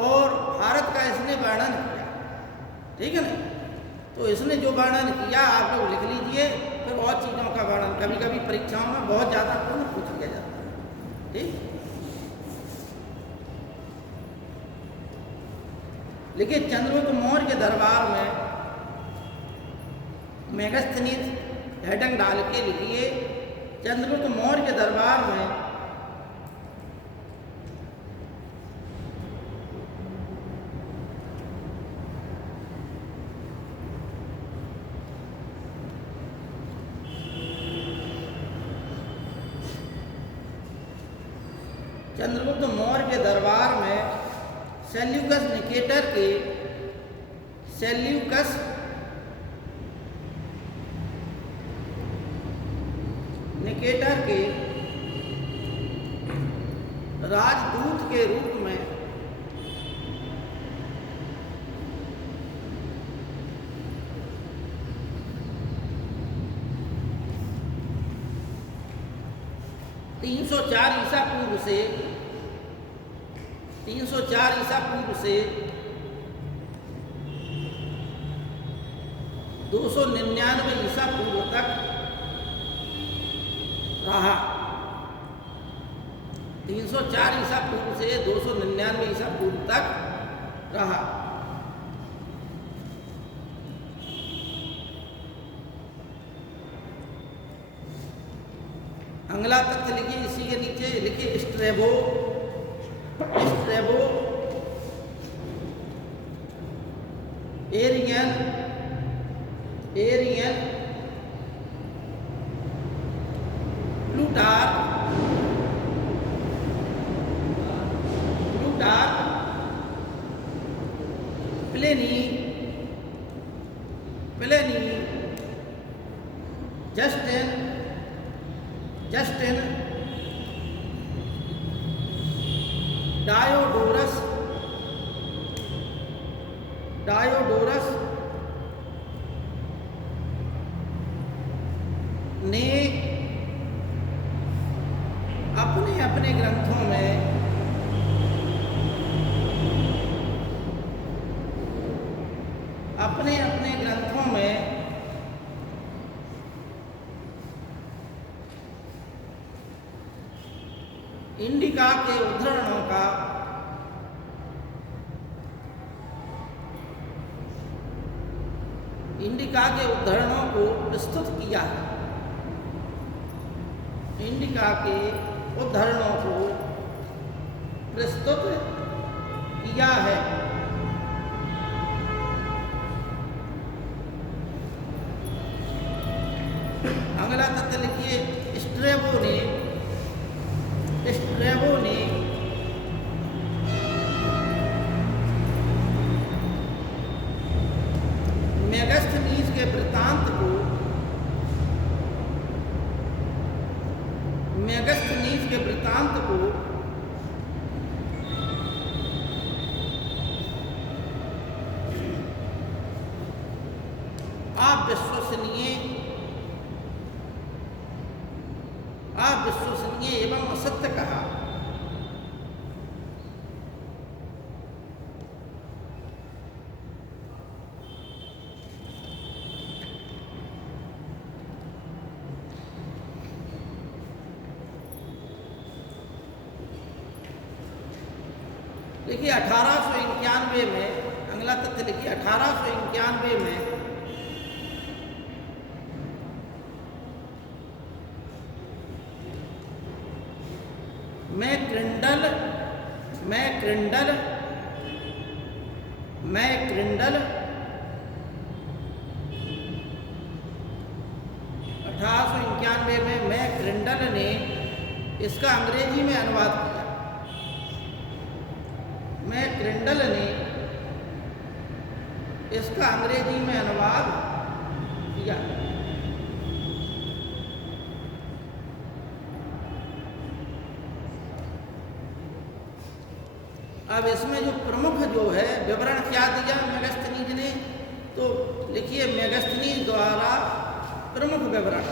और भारत का इसने वर्णन किया, ठीक है ना। तो इसने जो वर्णन किया आप लोग लिख लीजिए, फिर और चीज़ों का वर्णन कभी कभी परीक्षाओं में बहुत ज़्यादा पूछ लिया जाता है, ठीक। लेकिन चंद्रगुप्त मौर्य के दरबार में मेगस्थनीज हेडिंग डाल के लिखिए, चंद्रगुप्त मौर्य के दरबार में चंद्रगुप्त मौर्य के दरबार में सेल्यूकस निकेटर के राजदूत के रूप में (304 ईसा पूर्व से 299 ईसा पूर्व तक रहा। 304 ईसा पूर्व से 299 ईसा पूर्व तक रहा। अगला तथ्य लिखिए, इसी के नीचे लिखिए Strabo Arrian Plutarch Pliny Justin Diodorus ने अपने अपने ग्रंथों में इंडिका के उद्धरणों का को प्रस्तुत किया है। इंडिका के उद्धरणों को प्रस्तुत किया है। अगला तथ्य लिखिए, स्ट्रेबो ने मेगस्थनीज के वृत्तांत को अविश्वसनीय एवं असत्य कहा। देखिए 1891 में, अगला तथ्य लिखिए, 1891 में मैक्रिंडल 1891 में मैक्रिंडल ने इसका अंग्रेजी में अनुवाद किया। मैक्रिंडल ने इसका अंग्रेजी में अनुवाद किया। अब इसमें जो प्रमुख जो है विवरण क्या दिया मेगास्थनीज ने, तो लिखिए मेगास्थनीज द्वारा प्रमुख विवरण।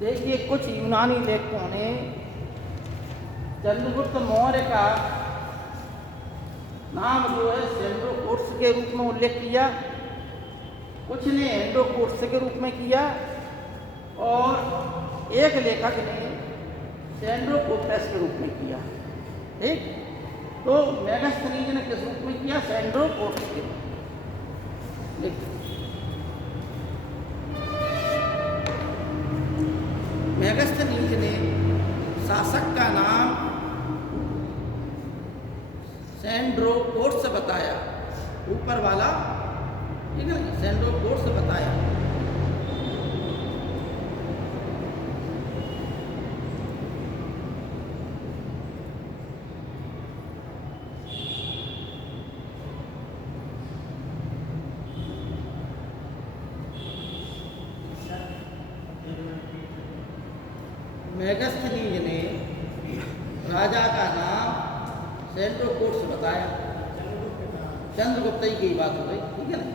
देखिए कुछ यूनानी लेखकों ने चंद्रगुप्त मौर्य का नाम जो है सेंड्रोकोट्स के रूप में उल्लेख किया, कुछ ने एंड्रोकोट्स के रूप में किया और एक लेखक ने सेंड्रोकोटस के रूप में किया। ठीक, तो मेगास्थनीज ने किस रूप में किया? सेंड्रोकोट्स के रूप में। मेगास्थनीज ने शासक का नाम सेंड्रोकोट्स बताया, ऊपर वाला, ठीक है ना, सेंड्रोकोट्स बताया। मेगास्थनीज ने राजा का नाम सेंड्रोकोट्स बताया। चंद्रगुप्त की बात हो गई, ठीक है ना।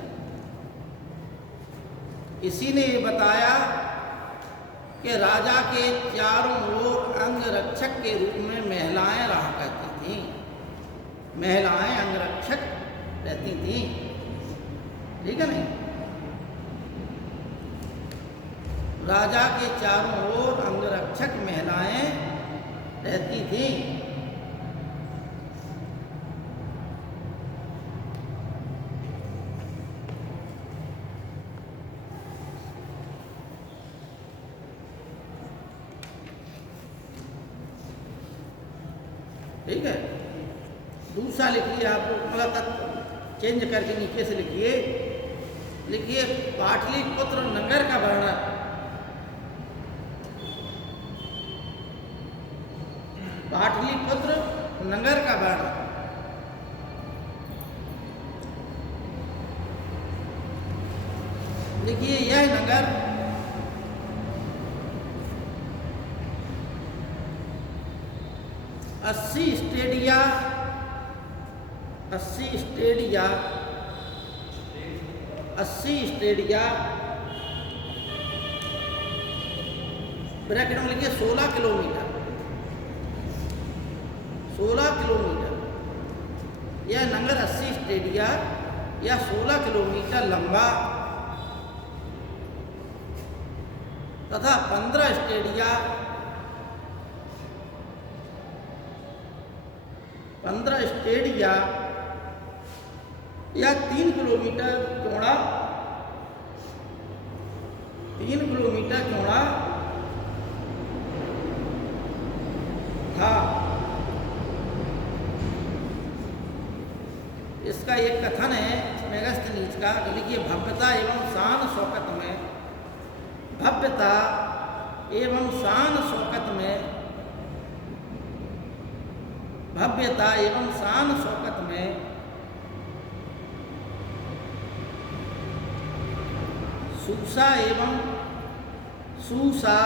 इसी ने ये बताया कि राजा के चारों ओर अंगरक्षक के रूप में महिलाएं रहा करती थीं। महिलाएं अंगरक्षक रहती थीं, ठीक है ना। राजा के चारों ओर अंगरक्षक महिलाएं रहती थीं। ठीक है, दूसरा लिखिए, आप मतलब चेंज करके नीचे से लिखिए पाटलिपुत्र नगर का वर्णन। पाटलिपुत्र नगर का वर्णन। देखिए यह नगर अस्सी स्टेडिया ब्रैकेट में लिखिए 16 किलोमीटर। 16 किलोमीटर यह नगर 80 स्टेडिया या 16 किलोमीटर लंबा तथा 15 स्टेडिया या 3 किलोमीटर चौड़ा था। इसका एक कथन है मेगास्थनीज का, लिखिए भव्यता एवं शान शौकत में भव्यता एवं शान शौकत में, भव्यता एवं शान शौकत में सूसा एवं सूसा,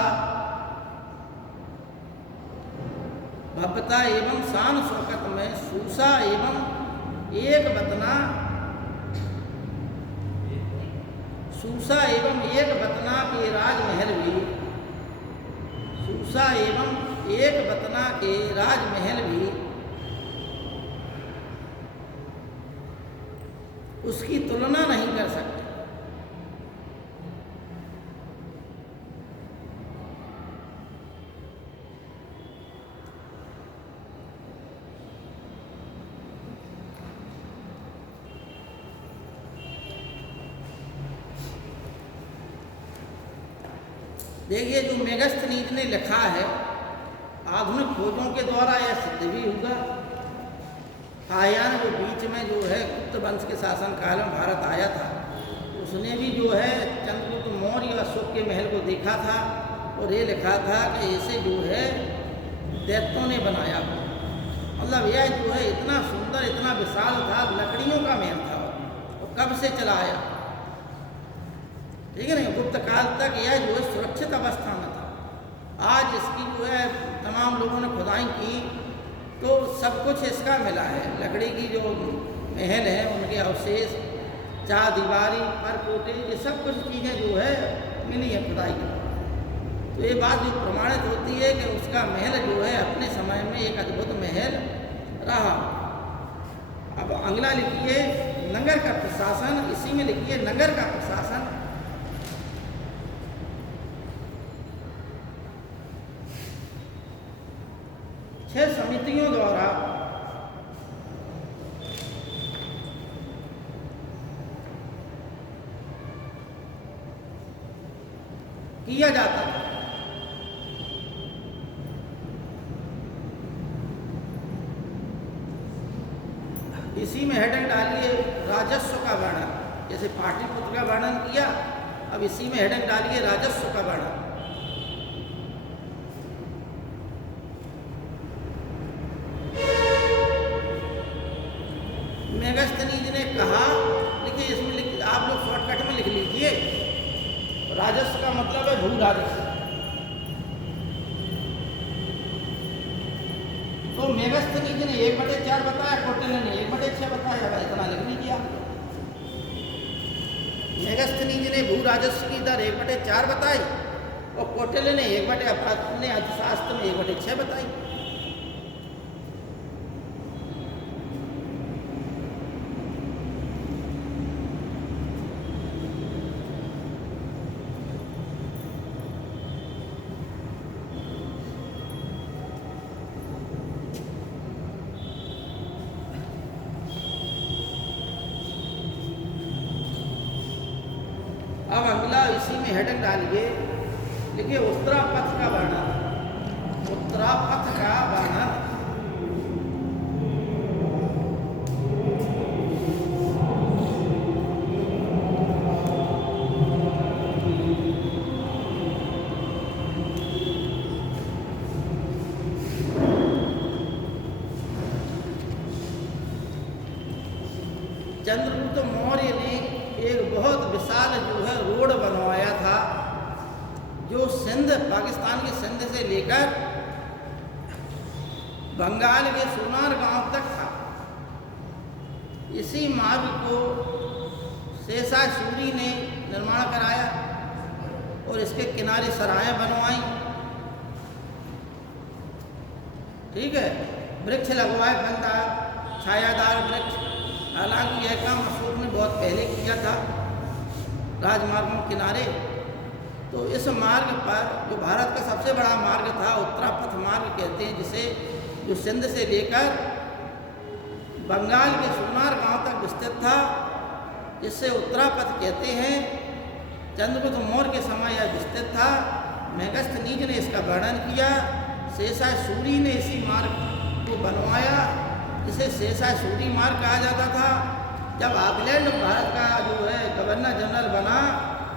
भव्यता एवं शान शौकत में सूसा एवं एक बतना, सूसा एवं एक बतना के राजमहल भी, सूसा एवं एक बतना के राजमहल भी उसकी तुलना नहीं कर सकते। देखिए, जो मेगस्थनीज ने लिखा है, आधुनिक खोजों के द्वारा यह सिद्ध भी होगा। शाहजहां जो बीच में जो है गुप्त वंश के शासन काल में भारत आया था, उसने भी जो है चंद्रगुप्त मौर्य और अशोक के महल को देखा था और ये लिखा था कि इसे जो है दैत्यों ने बनाया। मतलब यह जो है इतना सुंदर, इतना विशाल था, लकड़ियों का महल था और कब से चला आया, ठीक है ना। गुप्त काल तक यह जो है सुरक्षित अवस्था में था। आज इसकी जो है तमाम लोगों ने खुदाई की तो सब कुछ इसका मिला है। लकड़ी की जो महल है उनके अवशेष, चारदीवारी, परकोटे, ये सब कुछ चीज़ें जो है मिली है खुदाई के द्वारा। तो ये बात जो प्रमाणित होती है कि उसका महल जो है अपने समय में एक अद्भुत महल रहा। अब अगला लिखिए नगर का प्रशासन, इसी में लिखिए नगर का प्रशासन। छह समितियों द्वारा किया जाता था। इसी में हेडिंग डालिए राजस्व का वर्णन। जैसे पाटलिपुत्र का वर्णन किया, अब इसी में हेडिंग डालिए राजस्व का वर्णन। मेगस्थनीज ने कहा, लिखिए इसमें आप लोग शॉर्टकट में लिख लीजिए, राजस्व का मतलब है भू राजस्व। तो मेगस्थनीज ने 1/4 बताया, कौटिल्य ने 1/6 बताया। इतना लिख लीजिए आप। मेगस्थनीज ने भू राजस्व की दर 1/4 बताई और कौटिल्य ने अपने अर्थशास्त्र में 1/6 बताई। अब अगला इसी में हेडिंग डालिए, लिखिए उत्तरापथ का वर्णन। उत्तरापथ का वर्णन। चंद्रगुप्त मौर्य ने एक बहुत विशाल जो है रोड बनवाया था, जो सिंध, पाकिस्तान की सिंध से लेकर बंगाल के सोनार गांव तक था। इसी मार्ग को शेषा सूरी ने निर्माण कराया और इसके किनारे सराहें बनवाई, ठीक है। वृक्ष लगवाए, फलदार छायादार वृक्ष। हालांकि यह काम अशोक ने बहुत पहले किया था राजमार्गों के किनारे। तो इस मार्ग पर जो भारत का सबसे बड़ा मार्ग था, उत्तरापथ मार्ग कहते हैं जिसे, जो सिंध से लेकर बंगाल के सोनार गांव तक विस्तृत था, जिससे उत्तरापथ कहते हैं। चंद्रगुप्त मौर्य के समय यह विस्तृत था। मेगस्थनीज ने इसका वर्णन किया। शेषा सूरी ने इसी मार्ग को बनवाया, जिसे शेषा सूरी मार्ग कहा जाता था। जब ऑकलैंड भारत का जो है गवर्नर जनरल बना,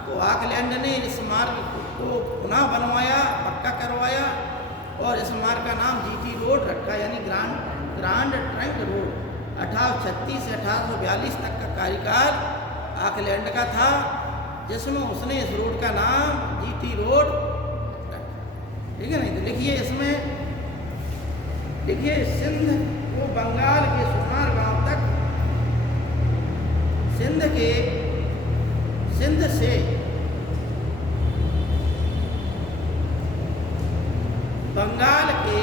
तो ऑकलैंड ने इस मार्ग को को पुनः बनवाया, पक्का करवाया और इस मार्ग का नाम जीटी रोड रखा, यानी ग्रांड ट्रंक रोड। 1836 से 1842 तक का कार्यकाल ऑकलैंड का था, जिसमें उसने इस रोड का नाम जीटी रोड रखा। ठीक है नहीं? तो लिखिए इसमें, देखिए सिंध को बंगाल के सुनार गांव तक, सिंध से बंगाल के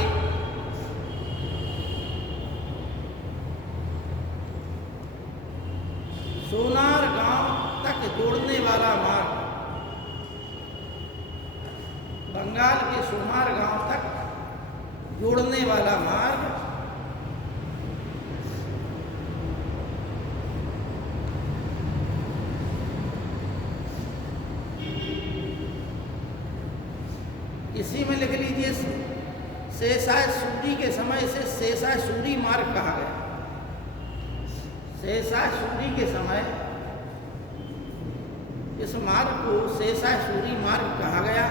सोनार गांव तक जोड़ने वाला मार्ग, बंगाल के सोनार गांव तक जोड़ने वाला मार्ग इसी में लिख लीजिए, शेषाय सूरी के समय से शेषाय सूरी मार्ग कहा गया। शेषाय सूरी के समय इस मार्ग को शेषाय सूरी मार्ग कहा गया।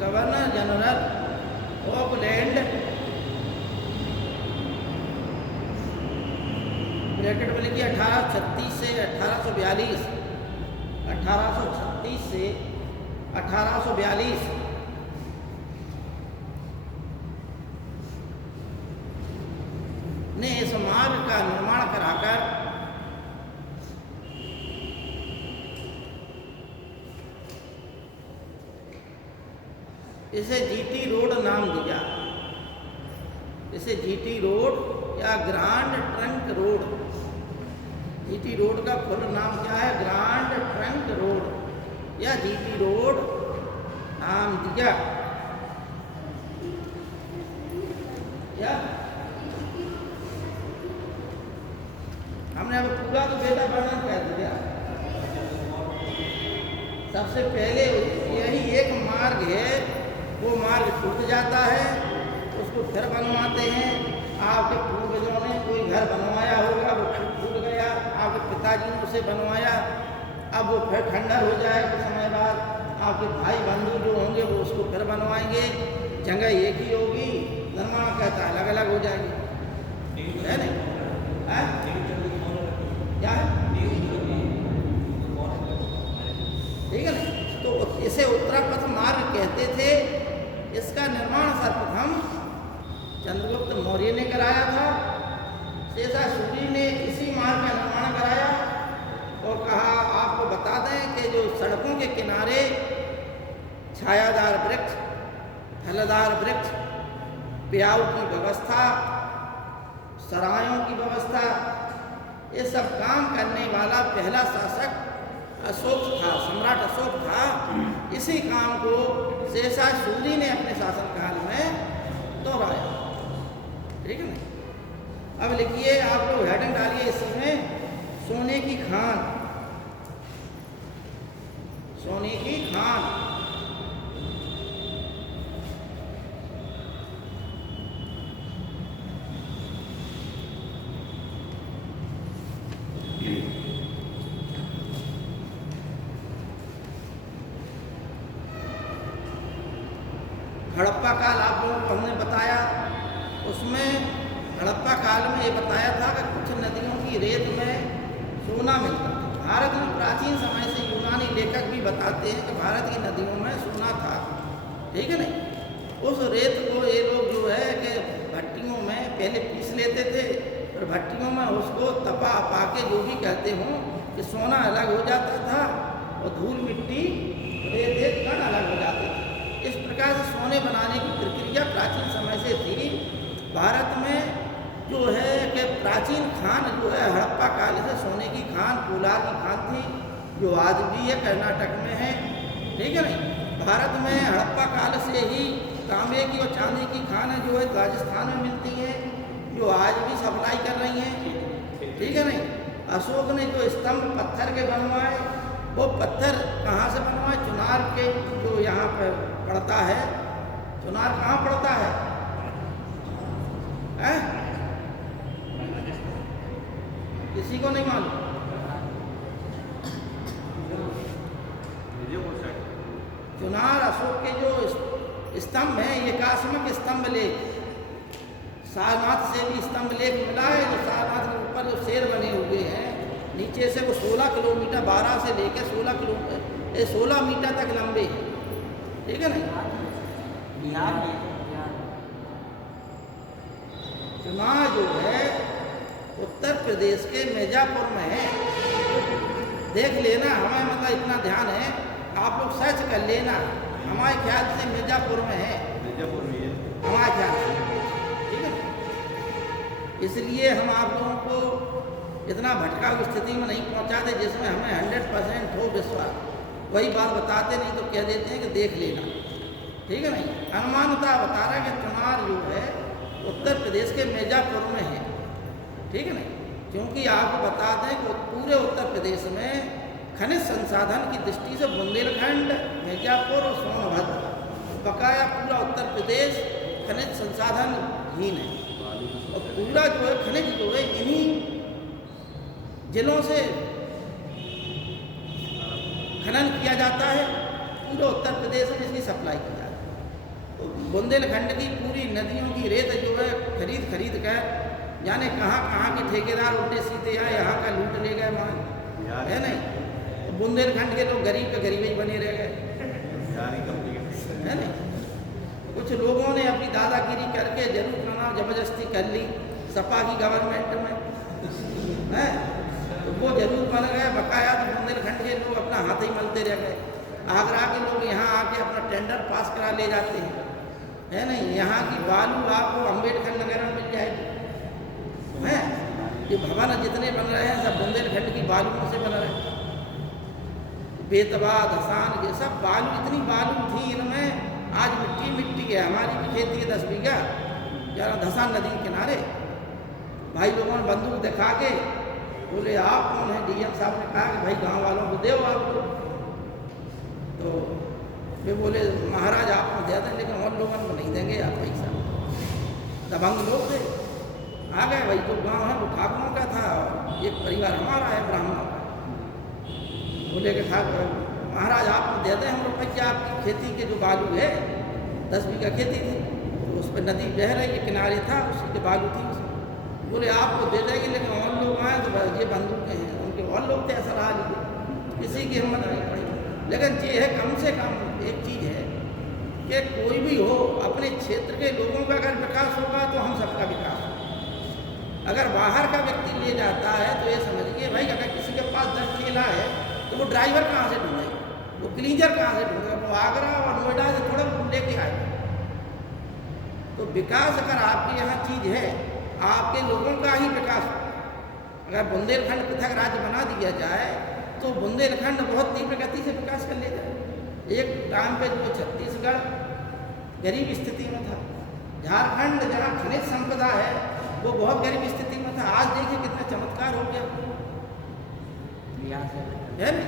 गवर्नर जनरल ऑकलैंड ब्रैकेट में लिखिए 1836 से 1842, 1836 से 1842 ने इस मार्ग का निर्माण कराकर इसे जीटी रोड नाम दिया। इसे जीटी रोड या grand trunk road, GT road का फुल नाम क्या है? ग्रांड ट्रंक रोड या जीटी रोड नाम दिया। या हमने अब पूरा तो बेटा वर्णन कर दिया। सबसे पहले यही एक मार्ग है, वो मार्ग टूट जाता है, उसको फिर बनवाते हैं। आपके पूर्वजों ने कोई घर बनवाया होगा, वो टूट गया, आपके पिताजी ने उसे बनवाया, अब वो फिर खंडर हो जाएगा कुछ समय बाद। आपके भाई बंधु जो होंगे वो उसको फिर बनवाएंगे, जगह एक ही होगी, निर्माण कहता है अलग अलग हो जाएगी, है नहीं? क्या है? ठीक है ना? तो इसे उत्तरापथ मार्ग कहते थे। इसका निर्माण सर्वप्रथम चंद्रगुप्त मौर्य ने कराया था। शेषाय सूरी ने इसी मार्ग का निर्माण कराया और कहा, आपको बता दें कि जो सड़कों के किनारे छायादार वृक्ष, फलदार वृक्ष, प्याऊ की व्यवस्था, सरायों की व्यवस्था, ये सब काम करने वाला पहला शासक अशोक था, सम्राट अशोक था। इसी काम को शेषाय सूरी ने अपने शासनकाल में दोहराया। ठीक है ना? अब लिखिए, आप लोग हेडिंग डालिए इसमें, सोने की खान, सोने की खान। हड़प्पा काल आप लोगों को हमने बताया, उसमें हड़प्पा काल में ये बताया था कि कुछ नदियों की रेत में सोना मिलता था। भारत में प्राचीन समय से यूनानी लेखक भी बताते हैं कि भारत की नदियों में सोना था। ठीक है नहीं? उस रेत को ये लोग जो है कि भट्टियों में पहले पीस लेते थे, और भट्टियों में उसको तपा के जो भी कहते हों कि सोना अलग हो जाता था और धूल मिट्टी रेत कण अलग हो जाते थे। इस प्रकार से सोने बनाने की प्रक्रिया प्राचीन समय से थी। भारत में जो है कि प्राचीन खान जो है हड़प्पा काल से सोने की खान, पोलार की खान थी, जो आज भी है कर्नाटक में है। ठीक है नहीं? भारत में हड़प्पा काल से ही तांबे की और चांदी की खानें जो है राजस्थान में मिलती हैं, जो आज भी सप्लाई कर रही हैं। ठीक है नहीं? अशोक ने जो स्तंभ पत्थर के बनवाए, वो पत्थर कहाँ से बनवाए? चुनार के जो यहाँ पर पड़ता है, चुनार कहाँ पड़ता है? किसी को नहीं मालूम? चुनार अशोक के जो स्तंभ हैं, ये कास्मिक स्तंभ लेख, सारनाथ से भी स्तंभ लेख मिला है। जो सारनाथ के ऊपर जो शेर बने हुए हैं, नीचे से वो 16 किलोमीटर, 12 से लेकर 16 मीटर तक लंबे हैं, ठीक है ना? बिहार में चुनार जो है उत्तर प्रदेश के मिर्जापुर में है। देख लेना, हमें मतलब इतना ध्यान है, आप लोग सर्च कर लेना, हमारे ख्याल से मिर्जापुर में है, हमारे ख्याल से, ठीक है। इसलिए हम आप लोगों को इतना भटकाऊ स्थिति में नहीं पहुंचाते जिसमें हमें 100% हो विश्वास। वही बात बताते नहीं तो कह देते हैं कि देख लेना, ठीक है नहीं। अनुमानता बता रहा है कि चुनार जो है उत्तर प्रदेश के मिर्जापुर में है, ठीक है नहीं। क्योंकि आपको बता दें कि पूरे उत्तर प्रदेश में खनिज संसाधन की दृष्टि से बुंदेलखंड, मिर्जापुर और सोनभद्र, बकाया पूरा उत्तर प्रदेश खनिज संसाधन हीन है। और पूरा जो है खनिज जो है इन्हीं जिलों से खनन किया जाता है, पूरे उत्तर प्रदेश में इसकी सप्लाई की जाती है। तो बुंदेलखंड की पूरी नदियों की रेत जो है खरीद कर जाने कहाँ के ठेकेदार उल्टे सीधे आए, यहाँ का लूट ले गए माल, है नहीं। तो बुंदेलखंड के लोग गरीब के गरीब ही बने रह गए, है नहीं। कुछ लोगों ने अपनी दादागिरी करके जरूर करना जबरदस्ती कर ली सपा की गवर्नमेंट में, है तो वो जरूर बन गए। बकाया तो बुंदेलखंड के लोग अपना हाथ ही मलते रह गए। आगरा के लोग यहाँ आके अपना टेंडर पास करा ले जाते हैं, है नहीं। यहाँ की बालू आपको अम्बेडकर नगर में मिल जाएगी, है। ये भवन जितने बन रहे हैं सब बुंदेलखंड की बालू से बन रहे हैं। बेतवा, धसान, ये सब बालू, इतनी बालू थी इनमें, आज मिट्टी है। हमारी भी खेती है 10 बीघा जरा धसान नदी के किनारे। भाई लोगों ने बंदूक दिखा के बोले आप कौन है? डीएम साहब ने कहा कि भाई गांव वालों को दो आप लोग। तो वे बोले महाराज आपको दे दें, लेकिन और लोगों को नहीं देंगे आप पैसा। दबंग लोग थे, आ गए। भाई जो गांव है वो ठाकुरों का था, एक परिवार हमारा है ब्राह्मणों का। बोले कि ठाकुर महाराज आपको दे दें हम लोग पैसा, आपकी खेती के जो बालू है 10 बीघा खेती थी, तो उस पर नदी बह रही है, किनारे था, उसी के बालू थी। बोले आपको दे देंगे, लेकिन और लोग आए तो ये बंदूकें हैं, उनके और लोग थे, ऐसा रहा लीजिए, किसी की हिम्मत नहीं पड़ी। लेकिन ये है कम से कम एक चीज़ है कि कोई भी हो, अपने क्षेत्र के लोगों का अगर विकास होगा तो हम सबका विकास होगा। अगर बाहर का व्यक्ति ले जाता है तो ये समझिए भाई, अगर किसी के पास 10 ठेला है तो वो ड्राइवर कहाँ से ढूंढेगा, वो क्लीनर कहाँ से ढूंढेगा? वो आगरा और नोएडा से थोड़ा लेके आएगा। तो विकास अगर आपके यहाँ चीज़ है, आपके लोगों का ही विकास हो। अगर बुंदेलखंड पृथक राज्य बना दिया जाए तो बुंदेलखंड बहुत तीव्र गति से विकास कर ले जाए। एक टाइम पे जो छत्तीसगढ़ गरीब स्थिति में था, झारखंड जहाँ खनिज संपदा है वो बहुत गरीब स्थिति में था। आज देखिए कितना चमत्कार हो गया, है ना।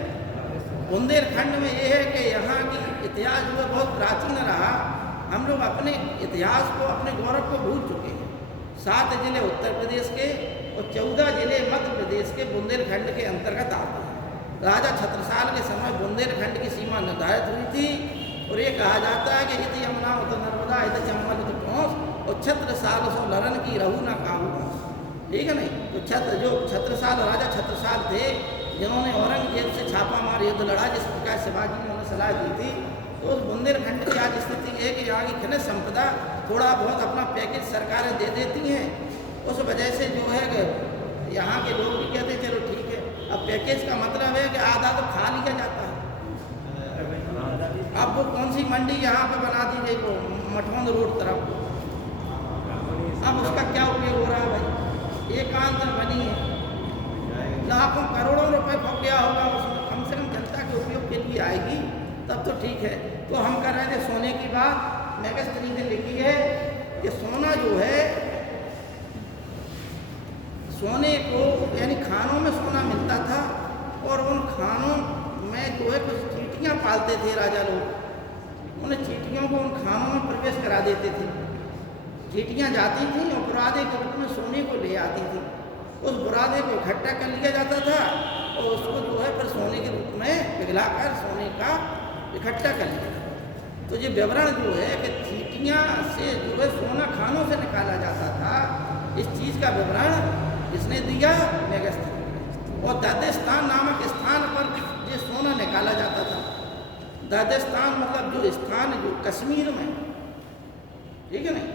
बुंदेलखंड में ये है कि यहाँ की इतिहास जो है बहुत प्राचीन रहा। हम लोग अपने इतिहास को, अपने गौरव को भूल चुके हैं। 7 जिले उत्तर प्रदेश के और 14 जिले मध्य प्रदेश के बुंदेलखंड के अंतर्गत आते हैं। राजा छत्रसाल के समय बुंदेलखंड की सीमा निर्धारित हुई थी और ये कहा जाता है कि इति यमुना उत नर्मदा इत चंबल उत पहुँच और छत्रसाल सो लरन की रहू ना काहू पहुँच, ठीक है नहीं। तो जो छत्रसाल, राजा छत्रसाल थे जिन्होंने औरंगजेब से छापा मार युद्ध लड़ा, जिस प्रकार शिवाजी ने उन्हें सलाह दी थी, तो उस बुंदेलखंड की आज स्थिति है कि यहाँ की खनिज संपदा थोड़ा बहुत अपना पैकेज सरकारें दे देती हैं। उस वजह से जो है यहाँ के लोग भी कहते हैं चलो ठीक है। अब पैकेज का मतलब है कि आधा तो खा लिया जाता है। अब वो कौन सी मंडी यहाँ पे बना दी गई, वो मठौंद रोड तरफ, अब उसका क्या उपयोग हो रहा है भाई? एकांत बनी है, लाखों करोड़ों रुपए फंस गया होगा उसमें, कम से कम जनता के उपयोग के लिए आएगी तब तो ठीक है। तो हम कर रहे थे सोने की बात। मेघश्री ने लिखी है कि सोना जो है सोने को यानी खानों में सोना मिलता था और उन खानों में जो है कुछ चींटियाँ पालते थे राजा लोग, उन चींटियों को उन खानों में प्रवेश करा देते थे। चींटियाँ जाती थीं और बुरादे के रूप में सोने को ले आती थी। उस बुरादे को इकट्ठा कर लिया जाता था और उसको जो है फिर सोने के रूप में पिघलाकर सोने का इकट्ठा कर लिया। तो ये विवरण जो है कि चींटियाँ से जो है सोना खानों से निकाला जाता था, इस चीज़ का विवरण किसने दिया? मेगस्थनीज। और दादेस्तान नामक स्थान पर ये सोना निकाला जाता था। दादेस्तान मतलब जो स्थान जो कश्मीर में, ठीक है नहीं,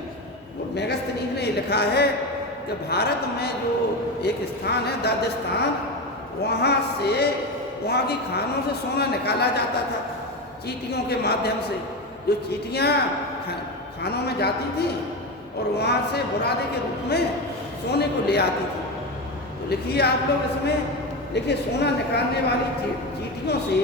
वो मेगस्थनीज ने लिखा है कि भारत में जो एक स्थान है दादेस्तान, वहाँ से वहाँ की खानों से सोना निकाला जाता था चींटियों के माध्यम से। जो चींटियाँ खानों में जाती थी और वहाँ से बुरादे के रूप में सोने को ले आती थी। तो लिखिए आप लोग इसमें, लिखिए सोना निकालने वाली चींटियों से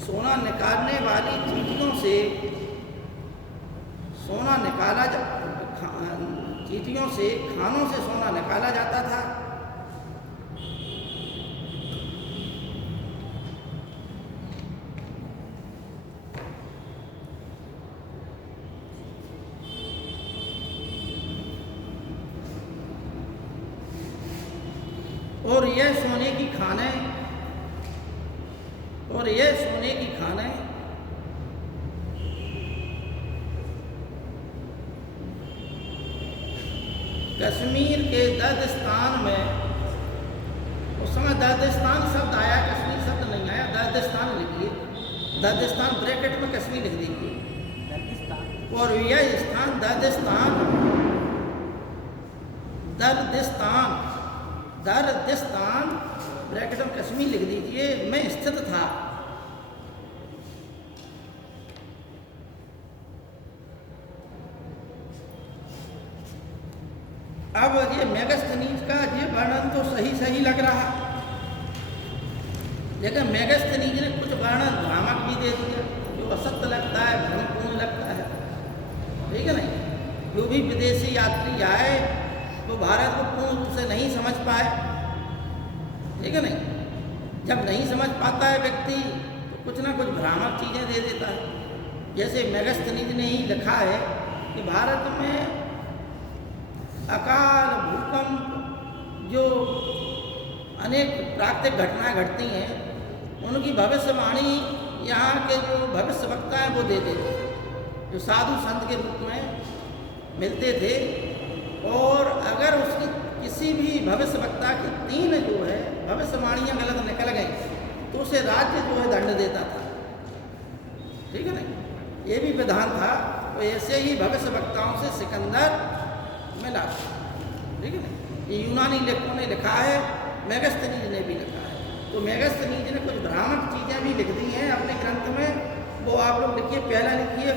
सोना निकालने वाली चींटियों से सोना निकाला चींटियों से खानों से सोना निकाला जाता था। और यह सोने की खानें कश्मीर के दादेस्तान में, उस समय दादेस्तान शब्द आया, कश्मीर शब्द नहीं आया। दादेस्तान लिखिए, दादेस्तान ब्रैकेट में कश्मीर लिख दीजिए। और यह स्थान दादेस्तान ब्रैकेट में कश्मीर लिख दीजिए में स्थित था। अब ये मेगस्थनीज का ये वर्णन तो सही लग रहा, लेकिन मेगस्थनीज ने कुछ वर्णन भ्रामक भी दे दिया जो असत्य लगता है, भ्रमपूर्ण लगता है, ठीक है नहीं। जो भी विदेशी यात्री आए वो भारत को पूर्ण रूप से नहीं समझ पाए, ठीक है नहीं। जब नहीं समझ पाता है व्यक्ति तो कुछ ना कुछ भ्रामक चीज़ें दे देता है। जैसे मेगस्थनीज ने ही लिखा है कि भारत में अकाल, भूकंप, जो अनेक प्राकृतिक घटनाएं घटती हैं, उनकी भविष्यवाणी यहाँ के जो भविष्यवक्ता हैं वो देते थे, जो साधु संत के रूप में मिलते थे। और अगर उसकी किसी भी भविष्यवक्ता की 3 जो है भविष्यवाणियाँ गलत निकल गई तो उसे राज्य जो है दंड देता था, ठीक है ना। ये भी विधान था। तो ऐसे ही भविष्यवक्ताओं से सिकंदर मिला, ठीक है ना। ये यूनानी लेखकों ने लिखा है, मेगस्थनीज ने भी लिखा है। तो मेगस्थनीज ने कुछ भ्रामक चीज़ें भी लिख दी हैं अपने ग्रंथ में, वो आप लोग लिखिए। पहला लिखिए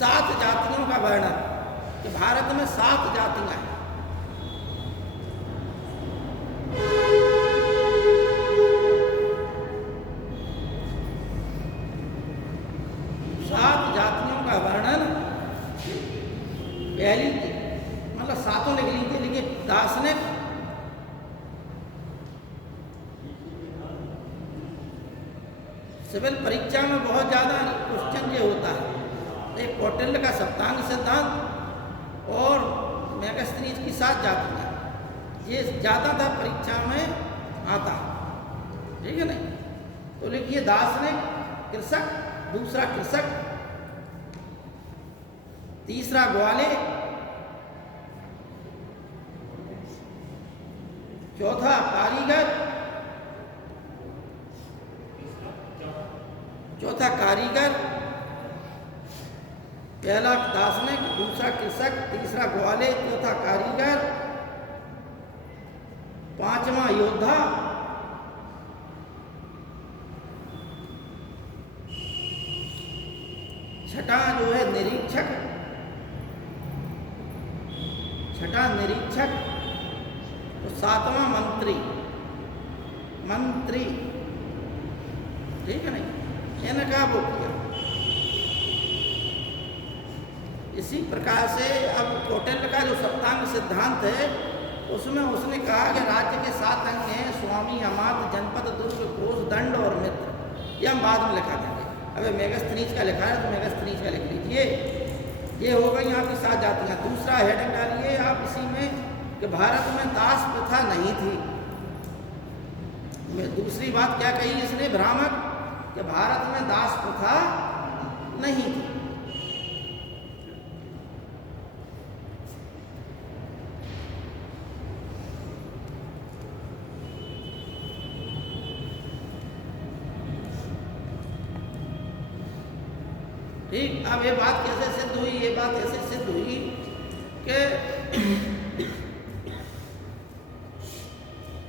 7 जातियों का वर्णन, कि भारत में 7 जातियाँ हैं। पहली मतलब 7 लिख लीजिए, लिखिए दार्शनिक, सिविल परीक्षा में बहुत ज़्यादा क्वेश्चन ये होता है। एक कौटिल्य का सप्तांग सिद्धांत और मेगस्थनीज की 7 जातियाँ, ये ज़्यादातर परीक्षा में आता, ठीक है नहीं। तो लिखिए दार्शनिक, कृषक, दूसरा कृषक, तीसरा ग्वाले, चौथा कारीगर, पहला दार्शनिक, दूसरा कृषक, तीसरा ग्वाले, चौथा कारीगर, पांचवा योद्धा, छठा जो है निरीक्षक, तो सातवां मंत्री, मंत्री, ठीक है नहीं, इनका वो किया। इसी प्रकार से अब कौटिल्य का जो सप्तांग सिद्धांत है उसमें उसने कहा कि राज्य के 7 अंग हैं, स्वामी, अमात्य, जनपद, दुर्ग, कोष, दंड और मित्र। ये हम बाद में लिखा देंगे। अब मेघस्थनीज का लिखा है तो मेघस्थनीज का लिख लीजिए। ये हो गई यहाँ की 7 जातियाँ। दूसरा हेडिंग डालिए आप इसी में कि भारत में दास प्रथा नहीं थी। दूसरी बात क्या कही इसने भ्रामक, कि भारत में दास प्रथा नहीं थी। ठीक, अब ये बात कैसे सिद्ध हुई? ये बात ऐसे सिद्ध हुई कि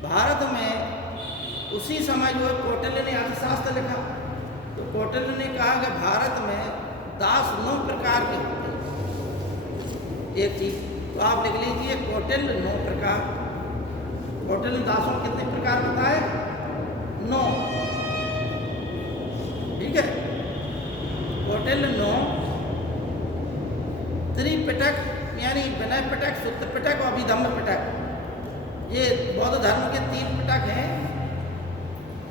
भारत में उसी समय जो है कौटिल्य ने अर्थशास्त्र लिखा, तो कौटिल्य ने कहा कि भारत में दास 9 प्रकार के होते हैं। एक चीज तो आप लिख लीजिए, कौटिल्य 9 प्रकार। कौटिल्य दासों कितने प्रकार बताए? 9, ठीक है। कौटिल्य 9, त्रिपिटक यानी विनय पिटक, सूत्र पिटक और अभिधम्म पिटक, ये बौद्ध धर्म के 3 पिटक हैं।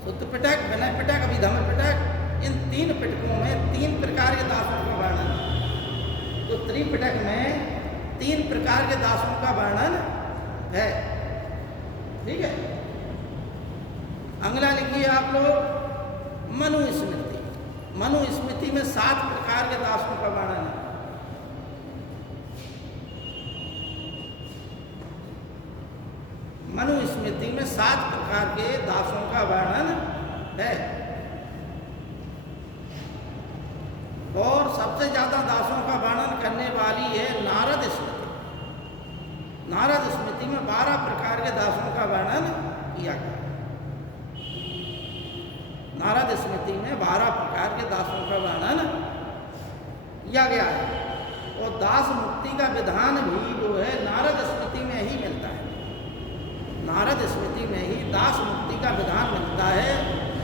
सूत्र पिटक, विनय पिटक, अभिधम्म पिटक। इन 3 पिटकों में 3 प्रकार के दासों का वर्णन है। तो त्रिपिटक में 3 प्रकार के दासों का वर्णन है, ठीक है। अगला लिखिए आप लोग, मनुस्मृति। मनुस्मृति में 7 प्रकार के दासों का वर्णन है। मनुस्मृति में 7 प्रकार के दासों का वर्णन है। और सबसे ज्यादा दासों का वर्णन करने वाली है नारद स्मृति। नारद स्मृति में 12 प्रकार के दासों का वर्णन किया गया। नारद स्मृति में 12 प्रकार के दासों का वर्णन किया गया है। और दास मुक्ति का विधान भी जो है नारद स्मृति में ही मिलता है। नारद स्मृति में ही दास मुक्ति का विधान मिलता है।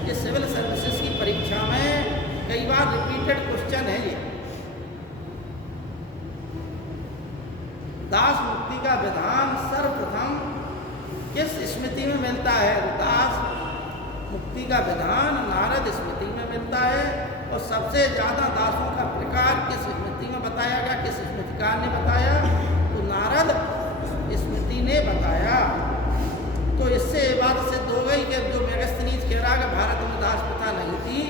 ये सिविल सर्विसेज की परीक्षा में कई बार रिपीटेड क्वेश्चन है। ये दास मुक्ति का विधान सर्वप्रथम किस स्मृति में मिलता है? दास मुक्ति का विधान नारद स्मृति में मिलता है। और सबसे ज्यादा दासों का प्रकार किस स्मृति में बताया गया? किस स्मृतिकार ने बताया? तो नारद स्मृति ने बताया। तो इससे ये बात सिद्ध हो गई कि जो मेघस्थनीज कह रहा कि भारत में दास प्रथा नहीं थी,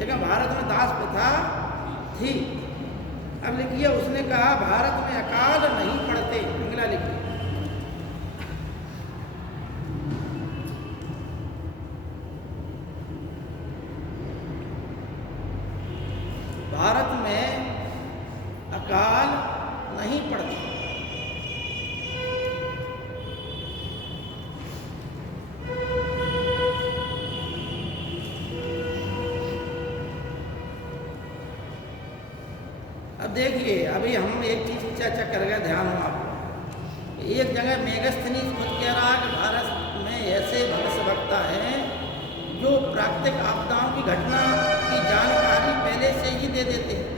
लेकिन भारत में दास प्रथा थी। अब लिखिए, उसने कहा भारत में अकाल नहीं पड़ते। अगला लिखिए, भारत में अकाल नहीं पड़ता। अब देखिए, अभी हम एक चीज की चर्चा कर गए, ध्यान हो आपको। एक जगह मेघस्थनीज खुद कह रहा है कि भारत में ऐसे भविष्य वक्ता हैं जो प्राकृतिक आपदाओं की घटना की जानकारी पहले से ही दे देते हैं।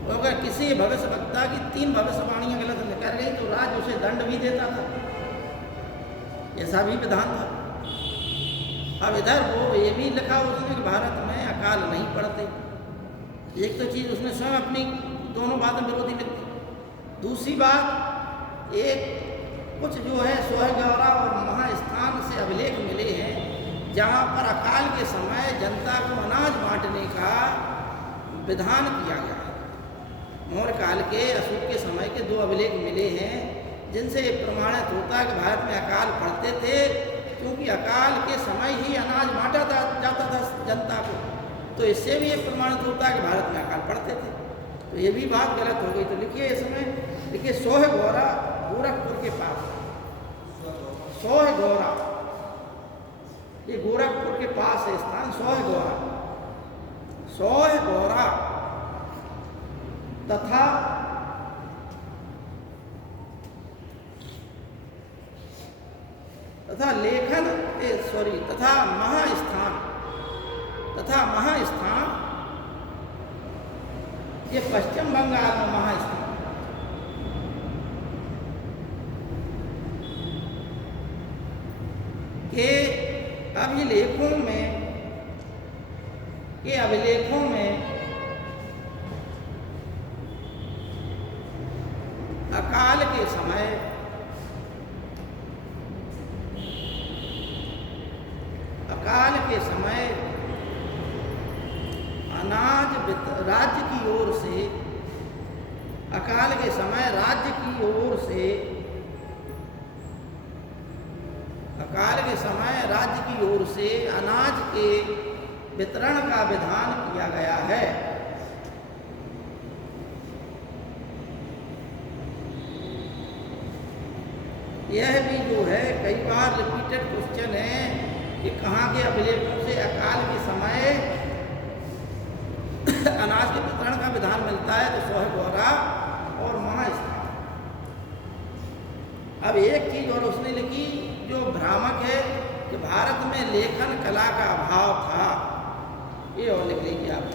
और अगर किसी भविष्य वक्ता की 3 भविष्यवाणियां गलत निकल गई तो राज उसे दंड भी देता था। ऐसा भी विधान था। अब इधर वो ये भी लिखा उसने कि भारत में अकाल नहीं पड़ते। एक तो चीज़ उसने स्वयं अपनी दोनों बातें विरोधी लिख दी। दूसरी बात, एक कुछ जो है सोहगौरा और महास्थान से अभिलेख मिले हैं जहाँ पर अकाल के समय जनता को अनाज बांटने का विधान किया गया है। मौर्य काल के, अशोक के समय के 2 अभिलेख मिले हैं जिनसे ये प्रमाणित होता है कि भारत में अकाल पड़ते थे, क्योंकि अकाल के समय ही अनाज बांटा जाता था जनता को। तो इससे भी ये प्रमाणित होता है कि भारत में अकाल पड़ते थे। तो ये भी बात गलत हो गई। तो लिखिए इसमें, लिखिए सोहगौरा गोरखपुर के पास। सोहगौरा ये गोरखपुर के पास है स्थान, सोहगौरा। सोहगौरा तथा तथा लेखन तथा महास्थान ये पश्चिम बंगाल में महास्थान के अभिलेखों में अकाल के समय राज्य की ओर से अनाज के वितरण का विधान किया गया है। यह भी जो है कई बार रिपीटेड क्वेश्चन है कि कहाँ के अभिलेखों से अकाल के समय अनाज के वितरण का विधान मिलता है, तो सो है गौरा और महास्थान। अब एक चीज और उसने लिखी जो भ्रामक है कि भारत में लेखन कला का अभाव था, ये और लिख लीजिए आप।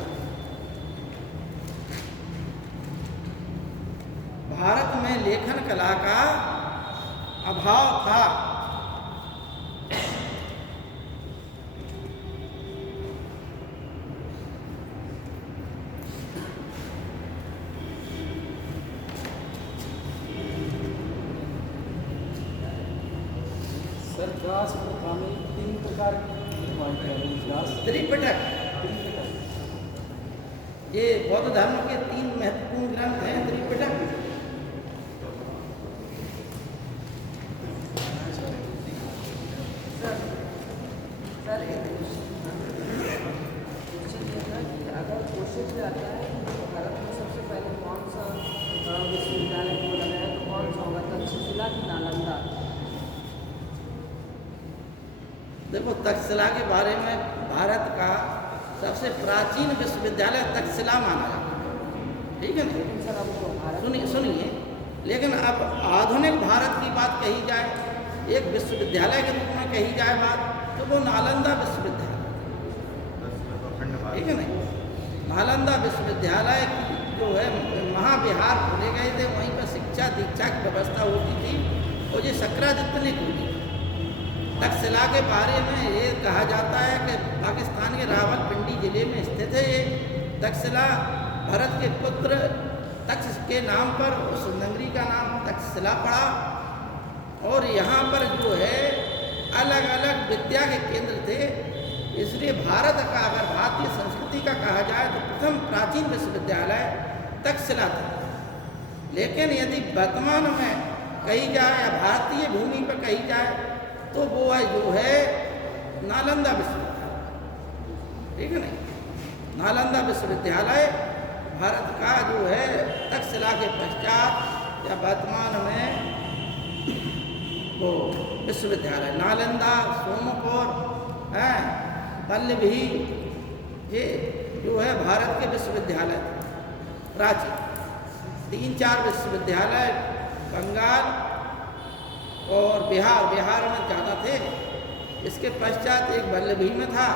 भारत में लेखन कला का अभाव था। सर व्यास में 3 प्रकार के त्रिपिटक, ये बौद्ध धर्म के 3 महत्वपूर्ण ग्रंथ हैं। त्रिपिटक अगर क्वेश्चन में आता है कि भारत में सबसे पहले कौन सा विश्वविद्यालय खोला गया है, तो कौन सा होगा, तक्षशिला की नालंदा? देखो, तक्षशिला के बारे में भारत का सबसे प्राचीन विश्वविद्यालय तक्षशिला माना जाता है, ठीक है ना? सर आपको भारत सुनिए, लेकिन अब आधुनिक भारत की बात कही जाए, एक विश्वविद्यालय के रूप में कही जाए बात, तो वो नालंदा विश्वविद्यालय, ठीक है ना? नालंदा विश्वविद्यालय की जो है महाविहार खोले गए थे, वहीं पर शिक्षा दीक्षा की व्यवस्था होती थी, और ये शंकरादित्य ने खोली। तक्षशिला के बारे में ये कहा जाता है कि पाकिस्तान के रावलपिंडी जिले में स्थित है। ये तक्षशिला भरत के पुत्र तक्ष के नाम पर उस नगरी का नाम तक्षशिला पड़ा, और यहाँ पर जो है अलग अलग विद्या के केंद्र थे। इसलिए भारत का, अगर भारतीय संस्कृति का कहा जाए, तो प्रथम प्राचीन विश्वविद्यालय तक्षशिला था। लेकिन यदि वर्तमान में कही जाए या भारतीय भूमि पर कही जाए, तो वो है जो है नालंदा विश्वविद्यालय, ठीक है नहीं? नालंदा विश्वविद्यालय भारत का जो है तक्षशिला के पश्चात या वर्तमान में वो विश्वविद्यालय नालंदा, सोमपुर, वल्लभी, ये जो है भारत के विश्वविद्यालय प्राचीन। 3-4 विश्वविद्यालय बंगाल और बिहार में ज़्यादा थे। इसके पश्चात एक वल्लभी में था,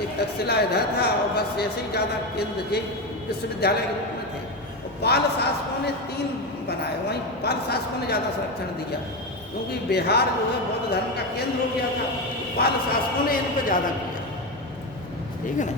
एक तक्षशिला इधर था, और बस ऐसे ही ज़्यादा केंद्र जे विश्वविद्यालय के रूप में थे। और पाल शासकों ने 3 बनाए, वहीं पाल शासकों ने ज़्यादा संरक्षण दिया, क्योंकि बिहार जो है बौद्ध धर्म का केंद्र हो गया था। पाल शासकों ने इन पर ज़्यादा किया, ठीक है ना?